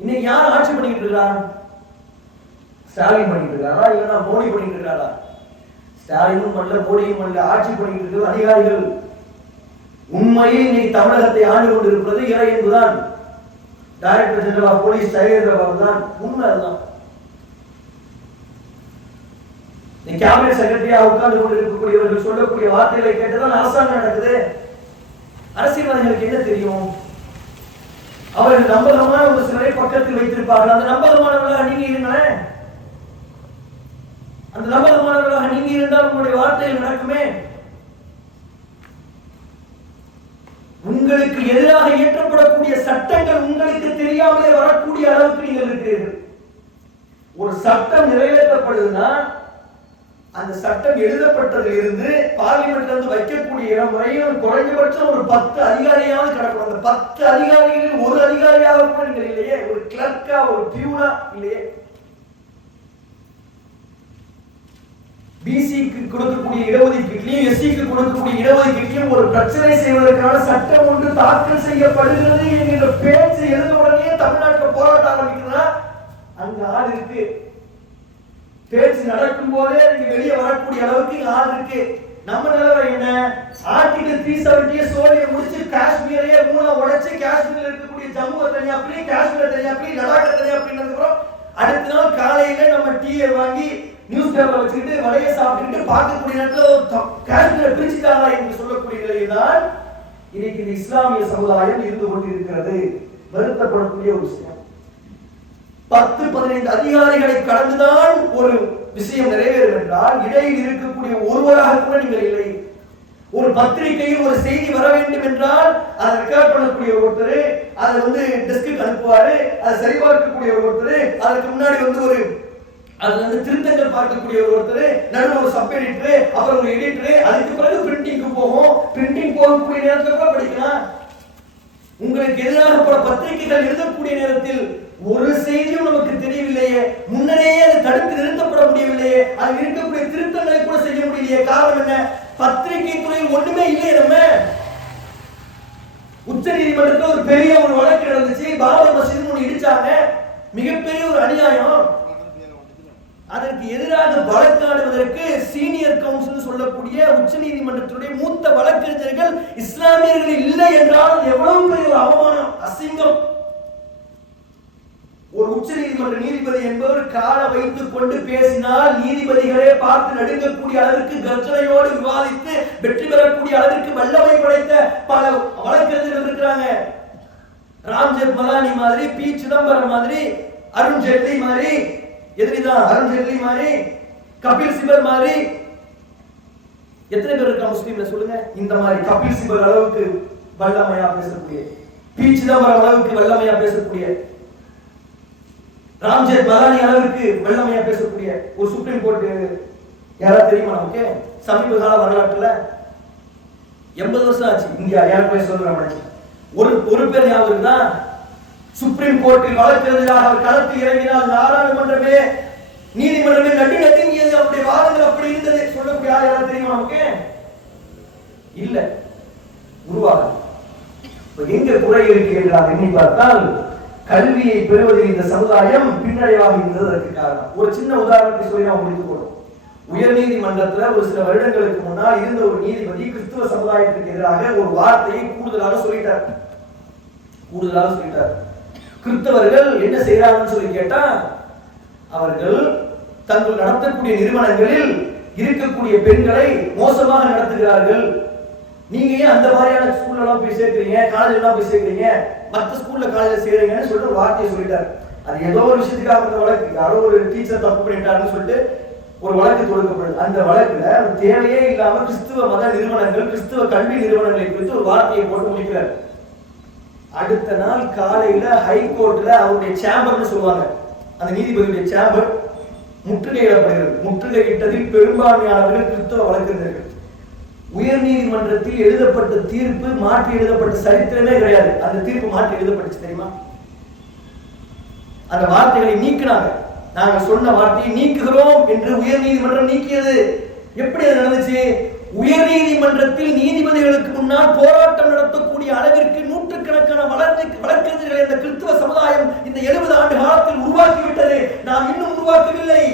இன்னைக்கு யார் ஆட்சி பண்ணிட்டு இருக்கிறார்? ஸ்டாலின் பண்ணிட்டு இருக்காரா, இல்லைன்னா மோடி பண்ணிட்டு இருக்காரா? ஸ்டாலினும் பண்ணல, மோடியும் பண்ணல, ஆட்சி பண்ணிட்டு இருக்கிற அதிகாரிகள். உண்மையில் இன்னைக்கு தமிழகத்தை ஆண்டு கொண்டிருப்பது இறை என்பதுதான். Director general of police Sylendra Babu தான். உண்மை அதுதான். கேபினட் செக்ரட்டரியாக உட்கார்ந்து கொண்டிருக்கக்கூடியவர்கள் சொல்லக்கூடிய வார்த்தைகளை கேட்டுதான் அரசாங்கம் நடக்குது. அரசியல்வாதிகளுக்கு என்ன தெரியும்? அவர்கள் நம்பகமான ஒரு சிலரை பக்கத்தில் வைத்திருப்பார்கள். அந்த நம்பகமானவர்களாக நீங்க இருங்களேன். அந்த நம்பகமானவர்களாக நீங்க இருந்தால் உங்களுடைய வார்த்தைகள் நடக்குமே. உங்களுக்கு எதிராக இயற்றப்படக்கூடிய சட்டங்கள் உங்களுக்கு தெரியாமலே வரக்கூடிய அளவுக்கு நீங்கள் இருக்கிறீர்கள். ஒரு சட்டம் நிறைவேற்றப்படுதுன்னா அந்த சட்டம் எழுதப்பட்டதில் இருந்து பார்லிமெண்ட்ல இருந்து வைக்கக்கூடிய இடம் வரையும் குறைஞ்சபட்சம் ஒரு 10 அதிகாரியாவது கிடக்கும். அந்த 10 அதிகாரிகளில் ஒரு அதிகாரியாக கூட நீங்கள் இல்லையே, ஒரு கிளர்க்கா, ஒரு பியூனா இல்லையே. பிசிக்கு கொடுக்கக்கூடிய இடஒதுக்கீட்டிலையும் எஸ்சிக்கு கொடுக்கக்கூடிய இடஒதுக்கீட்டிலையும் ஒரு பிரச்சனை செய்வதற்கான சட்டம் ஒன்று தாக்கல் செய்யப்படுகிறது என்கிற பேச்சு எழுத உடனே தமிழ்நாட்டில் போராட்டம் ஆரம்பிக்கிறதா? அங்க ஆள் இருக்கு. பேச்சு நடக்கும் போதே நீங்க வெளியே வரக்கூடிய அளவுக்கு ஆள் இருக்கு. நம்ம நிலவரம் என்ன? ஆர்டிகல் 370 சோழியை முடிச்சு காஷ்மீரையே மூணா உடைச்சு காஷ்மீர்ல இருக்கக்கூடிய ஜம்மு தனியா பிரி, காஷ்மீர் தனியா பிரி, லடாக் தனியா பிரினதுக்கு அடுத்த நாள் காலையில நம்ம டீயை வாங்கி நியூஸ் பேப்பர் வச்சுக்கிட்டு வடையை சாப்பிட்டுக்கிட்டு பார்க்கக்கூடிய நேரத்தில் காஷ்மீரை பிரிச்சுட்டாங்க என்று சொல்லக்கூடிய நிலையில்தான் இன்னைக்கு இந்த இஸ்லாமிய சமுதாயம் இருந்து கொண்டிருக்கிறது. வருத்தப்படக்கூடிய ஒரு விஷயம். 10-15 அதிகாரிகளை கடந்துதான் ஒரு விஷயம் நிறைவேறும் என்றால் இடையில் இருக்கக்கூடிய ஒருவராக கூட நீங்கள் இல்லை. ஒரு பத்திரிகையில் ஒரு செய்தி வர வேண்டும் என்றால் அதை ரெக்கார்ட் பண்ணக்கூடிய ஒருத்தர், அதை டெஸ்க்கு அனுப்புவாரு, அதை சரிபார்க்கக்கூடிய ஒருத்தர், அதுக்கு முன்னாடி ஒரு அதுல திருத்தங்கள் பார்க்கக்கூடிய ஒருத்தர், நடுவில் ஒரு சப் எடிட்டர், அப்புறம் ஒரு எடிட்டர், அதுக்கு பிறகு பிரிண்டிங்க்கு போகும். பிரிண்டிங் போகக்கூடிய நேரத்தில் கூட படிக்கலாம். உங்களுக்கு எதிராக பல பத்திரிகைகள் எழுதக்கூடிய நேரத்தில் ஒரு செய்தியும் நமக்கு தெரியவில்லையே, முன்னரேயே அது தடுத்து நிறுத்தப்பட முடியவில்லையே, அது இருக்கக்கூடிய திருத்தங்களை கூட செய்ய முடியலையே. காரணம் என்ன? பத்திரிகை துறையில் ஒண்ணுமே இல்லையே. நம்ம உச்ச நீதிமன்றத்தில் ஒரு பெரிய ஒரு வழக்கு நடந்துச்சு. பாபர் மசீது ஒன்று இடிச்சாங்க, மிகப்பெரிய ஒரு அநியாயம். அதற்கு எதிராக வழக்காடுவதற்கு சீனியர் கவுன்சில் சொல்லக்கூடிய உச்ச நீதிமன்றத்துடைய மூத்த வழக்கறிஞர்கள் இஸ்லாமியர்கள் இல்லை என்றால் எவ்வளவு பெரிய ஒரு அவமானம், அசிங்கம். ஒரு உச்ச நீதிமன்ற நீதிபதி என்பவர் கால வைத்துக் கொண்டு பேசினால் நீதிபதிகளே பார்த்து நடுங்கக்கூடிய அளவிற்கு கர்ஜனையோடு விவாதித்து வெற்றி பெறக்கூடிய அளவிற்கு வல்லமை படைத்த பல வழக்கறிஞர்கள் இருக்கிறாங்க. ராம் ஜெத்மலானி மாதிரி, பி சிதம்பரம் மாதிரி, அருண் ஜேட்லி மாதிரி, எதிரிதான் அருண் ஜேட்லி மாதிரி, கபில் சிபல் மாதிரி எத்தனை பேர் இருக்கா முஸ்லீம்ல சொல்லுங்க? இந்த மாதிரி கபில் சிபல் அளவுக்கு வல்லமையா பேசக்கூடிய, பி சிதம்பரம் அளவுக்கு வல்லமையா பேசக்கூடிய, ராம்ஜெத் மலானி அளவுக்கு வல்லமையா பேசக்கூடிய ஒரு சுப்ரீம் கோர்ட் யாராவது தெரியுமா நமக்கு? சமீப கால வரலாற்றுல 80 வருஷம் ஆச்சு இந்தியா ஏற்கனவே சொல்றேன். ஒரு பேர் ஞாபகம் தான், சுப்ரீம் கோர்ட்டில் வழக்கறிஞராக அவர் களத்தில் இறங்கினால் நாடாளுமன்றமே நீதிமன்றமே நடு நடுங்கியது. அப்படி வாதங்கள் அப்படி இருந்தது. சொல்லக்கூடிய யாராவது தெரியுமா நமக்கு? இல்ல, உருவாக எங்க குறை இருக்கு என்று எண்ணி பார்த்தால் கல்வியை பெறுவதில் இந்த சமுதாயம் பின்னடைவாக இருந்ததற்கு காரணம். ஒரு சின்ன உதாரணத்தை சொல்லி நாம் முடித்துக் கொள்வோம். உயர் நீதிமன்றத்தில் ஒரு சில வருடங்களுக்கு முன்னால் இருந்த ஒரு நீதிபதி கிறிஸ்துவ சமுதாயத்திற்கு எதிராக ஒரு வார்த்தையை கூடுதலாக சொல்லிட்டார். கிறிஸ்தவர்கள் என்ன செய்யறாங்கன்னு சொல்லி கேட்டா, அவர்கள் தங்கள் நடத்தக்கூடிய நிறுவனங்களில் இருக்கக்கூடிய பெண்களை மோசமாக நடத்துகிறார்கள். நீங்க ஏன் அந்த மாதிரியான ஸ்கூல்ல எல்லாம் போய் சேர்க்கிறீங்க, காலேஜ் எல்லாம் போய் சேர்க்கிறீங்க, மற்ற ஸ்கூல்ல காலேஜ் சேர்றீங்கன்னு சொல்லிட்டு ஒரு வார்த்தையை சொல்லிட்டார். அது ஏதோ ஒரு விஷயத்துக்காக அந்த வழக்கு, யாரோ ஒரு டீச்சர் தப்பு பண்ணிட்டாருன்னு சொல்லிட்டு ஒரு வழக்கு தொடுக்கப்படுது. அந்த வழக்குல தேவையே இல்லாம கிறிஸ்துவ மத நிறுவனங்கள், கிறிஸ்துவ கல்வி நிறுவனங்களை குறித்து ஒரு வார்த்தையை போட்டு முடிக்கிறார். அடுத்த நாள் காலையில ஹைகோர்ட்ல அவருடைய சேம்பர்னு சொல்லுவாங்க, அந்த நீதிபதியுடைய சேம்பர் முற்றுகையிடப்படுகிறது. முற்றுகையிட்டதில் பெரும்பான்மையானவர்கள் கிறிஸ்தவ வழக்கறிஞர்கள். உயர் நீதிமன்றத்தில் எழுதப்பட்ட தீர்ப்பு மாற்றி எழுதப்பட்ட சரித்திரமே கிடையாது. அந்த தீர்ப்பு மாற்றி எழுதப்பட்டுச்சு தெரியுமா? அந்த வார்த்தைகளை நீக்கினாங்க. நாங்கள் சொன்ன வார்த்தையை நீக்குகிறோம் என்று உயர் நீதிமன்றம் நீக்கியது. எப்படி அது நடந்துச்சு? உயர் நீதிமன்றத்தில் நீதிபதிகளுக்கு முன்னால் போராட்டம் நடத்தக்கூடிய அளவிற்கு நூற்றுக்கணக்கான வழக்கறிஞர்களை இந்த கிறிஸ்துவ சமுதாயம் இந்த 70 ஆண்டு காலத்தில் உருவாக்கிவிட்டது. நாம் இன்னும் உருவாக்கவில்லை.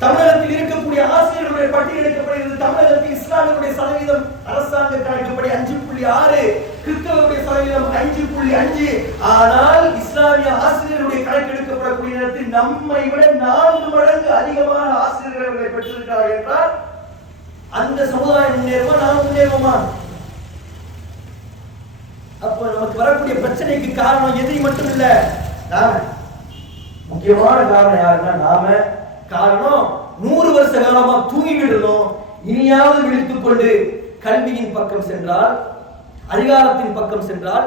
தமிழகத்தில் இருக்கக்கூடிய ஆசிரியர்களுடைய பட்டியல் எடுக்கப்படுகிறது. தமிழகத்தில் இஸ்லாமியருடைய சதவீதம் அரசாங்க கணக்குப்படி 5.6, கிறிஸ்தவருடைய சதவீதம் 5.5. ஆனால் இஸ்லாமிய ஆசிரியருடைய கணக்கு எடுக்கப்படக்கூடிய நேரத்தில் நம்மை விட 4 மடங்கு அதிகமான ஆசிரியர்களை பெற்றிருக்கிறார்கள் என்றால் அந்த சமுதாயம் முன்னேறுமா, நாம் முன்னேறுவோமா? அப்ப நமக்கு வரக்கூடிய பிரச்சனைக்கு காரணம் எதிரி மட்டும் இல்ல, நாம. முக்கியமான காரணம் யாருன்னா நாம. காரணம் 100 வருஷ காலமா தூங்கிவிட்டு இருந்தோம். இனியாவது விழித்துக் கொண்டு கல்வியின் பக்கம் சென்றால், அதிகாரத்தின் பக்கம் சென்றால்,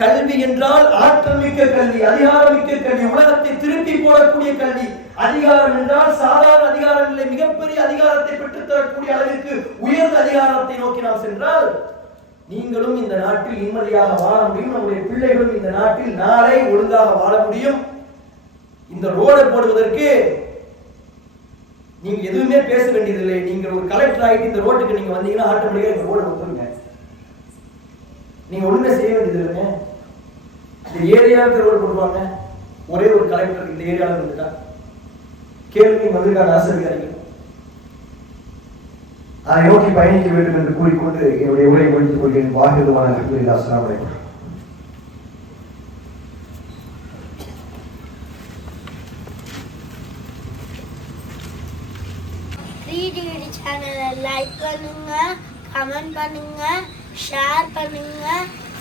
கல்வி என்றால் ஆற்றல் மிக்க கல்வி, அதிகாரம் மிக்க கல்வி, உலகத்தை திருப்பி போடக்கூடிய கல்வி. அதிகாரம் என்றால் சாதாரண அதிகாரம் இல்லை, மிகப்பெரிய அதிகாரத்தை பெற்றுத் தரக்கூடிய அளவிற்கு உயர்ந்த அதிகாரத்தை நோக்கி நாம் சென்றால் நீங்களும் இந்த நாட்டில் நிம்மதியாக வாழ முடியும். நம்முடைய பிள்ளைகளும் இந்த நாட்டில் நாளை ஒழுங்காக வாழ முடியும். இந்த ரோடை போடுவதற்கு நீங்க எதுவுமே பேச வேண்டியதில்லை. நீங்க ஒரு கலெக்டர் ஆகிட்டு இந்த ரோட்டுக்கு நீங்க வந்தீங்கன்னா ஆட்டோமேட்டிக்கா இந்த ரோடு வந்துருங்க. நீங்க ஒண்ணுமே செய்ய வேண்டியது இல்லைங்க. இந்த ஏரியாவுக்கு ரோடு போடுவாங்க. ஒரே ஒரு கலெக்டர் இந்த ஏரியாவில் இருந்துட்டா கேள்வி வந்திருக்காங்க ஆசிரியர்கள். அதை நோக்கி பயணிக்க வேண்டும் என்று கூறிக்கொண்டு என்னுடைய உரை முடித்துக் கொள்கிறேன். வாகிதமான கூறி அஸ்ஸலாமு அலைக்கும். சேனலை லைக் பண்ணுங்க, கமெண்ட் பண்ணுங்க, ஷேர் பண்ணுங்க,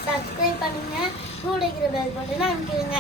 சப்ஸ்கிரைப் பண்ணுங்க, கூட இருக்கிற பெல் பட்டனை அமுக்கிடுங்க.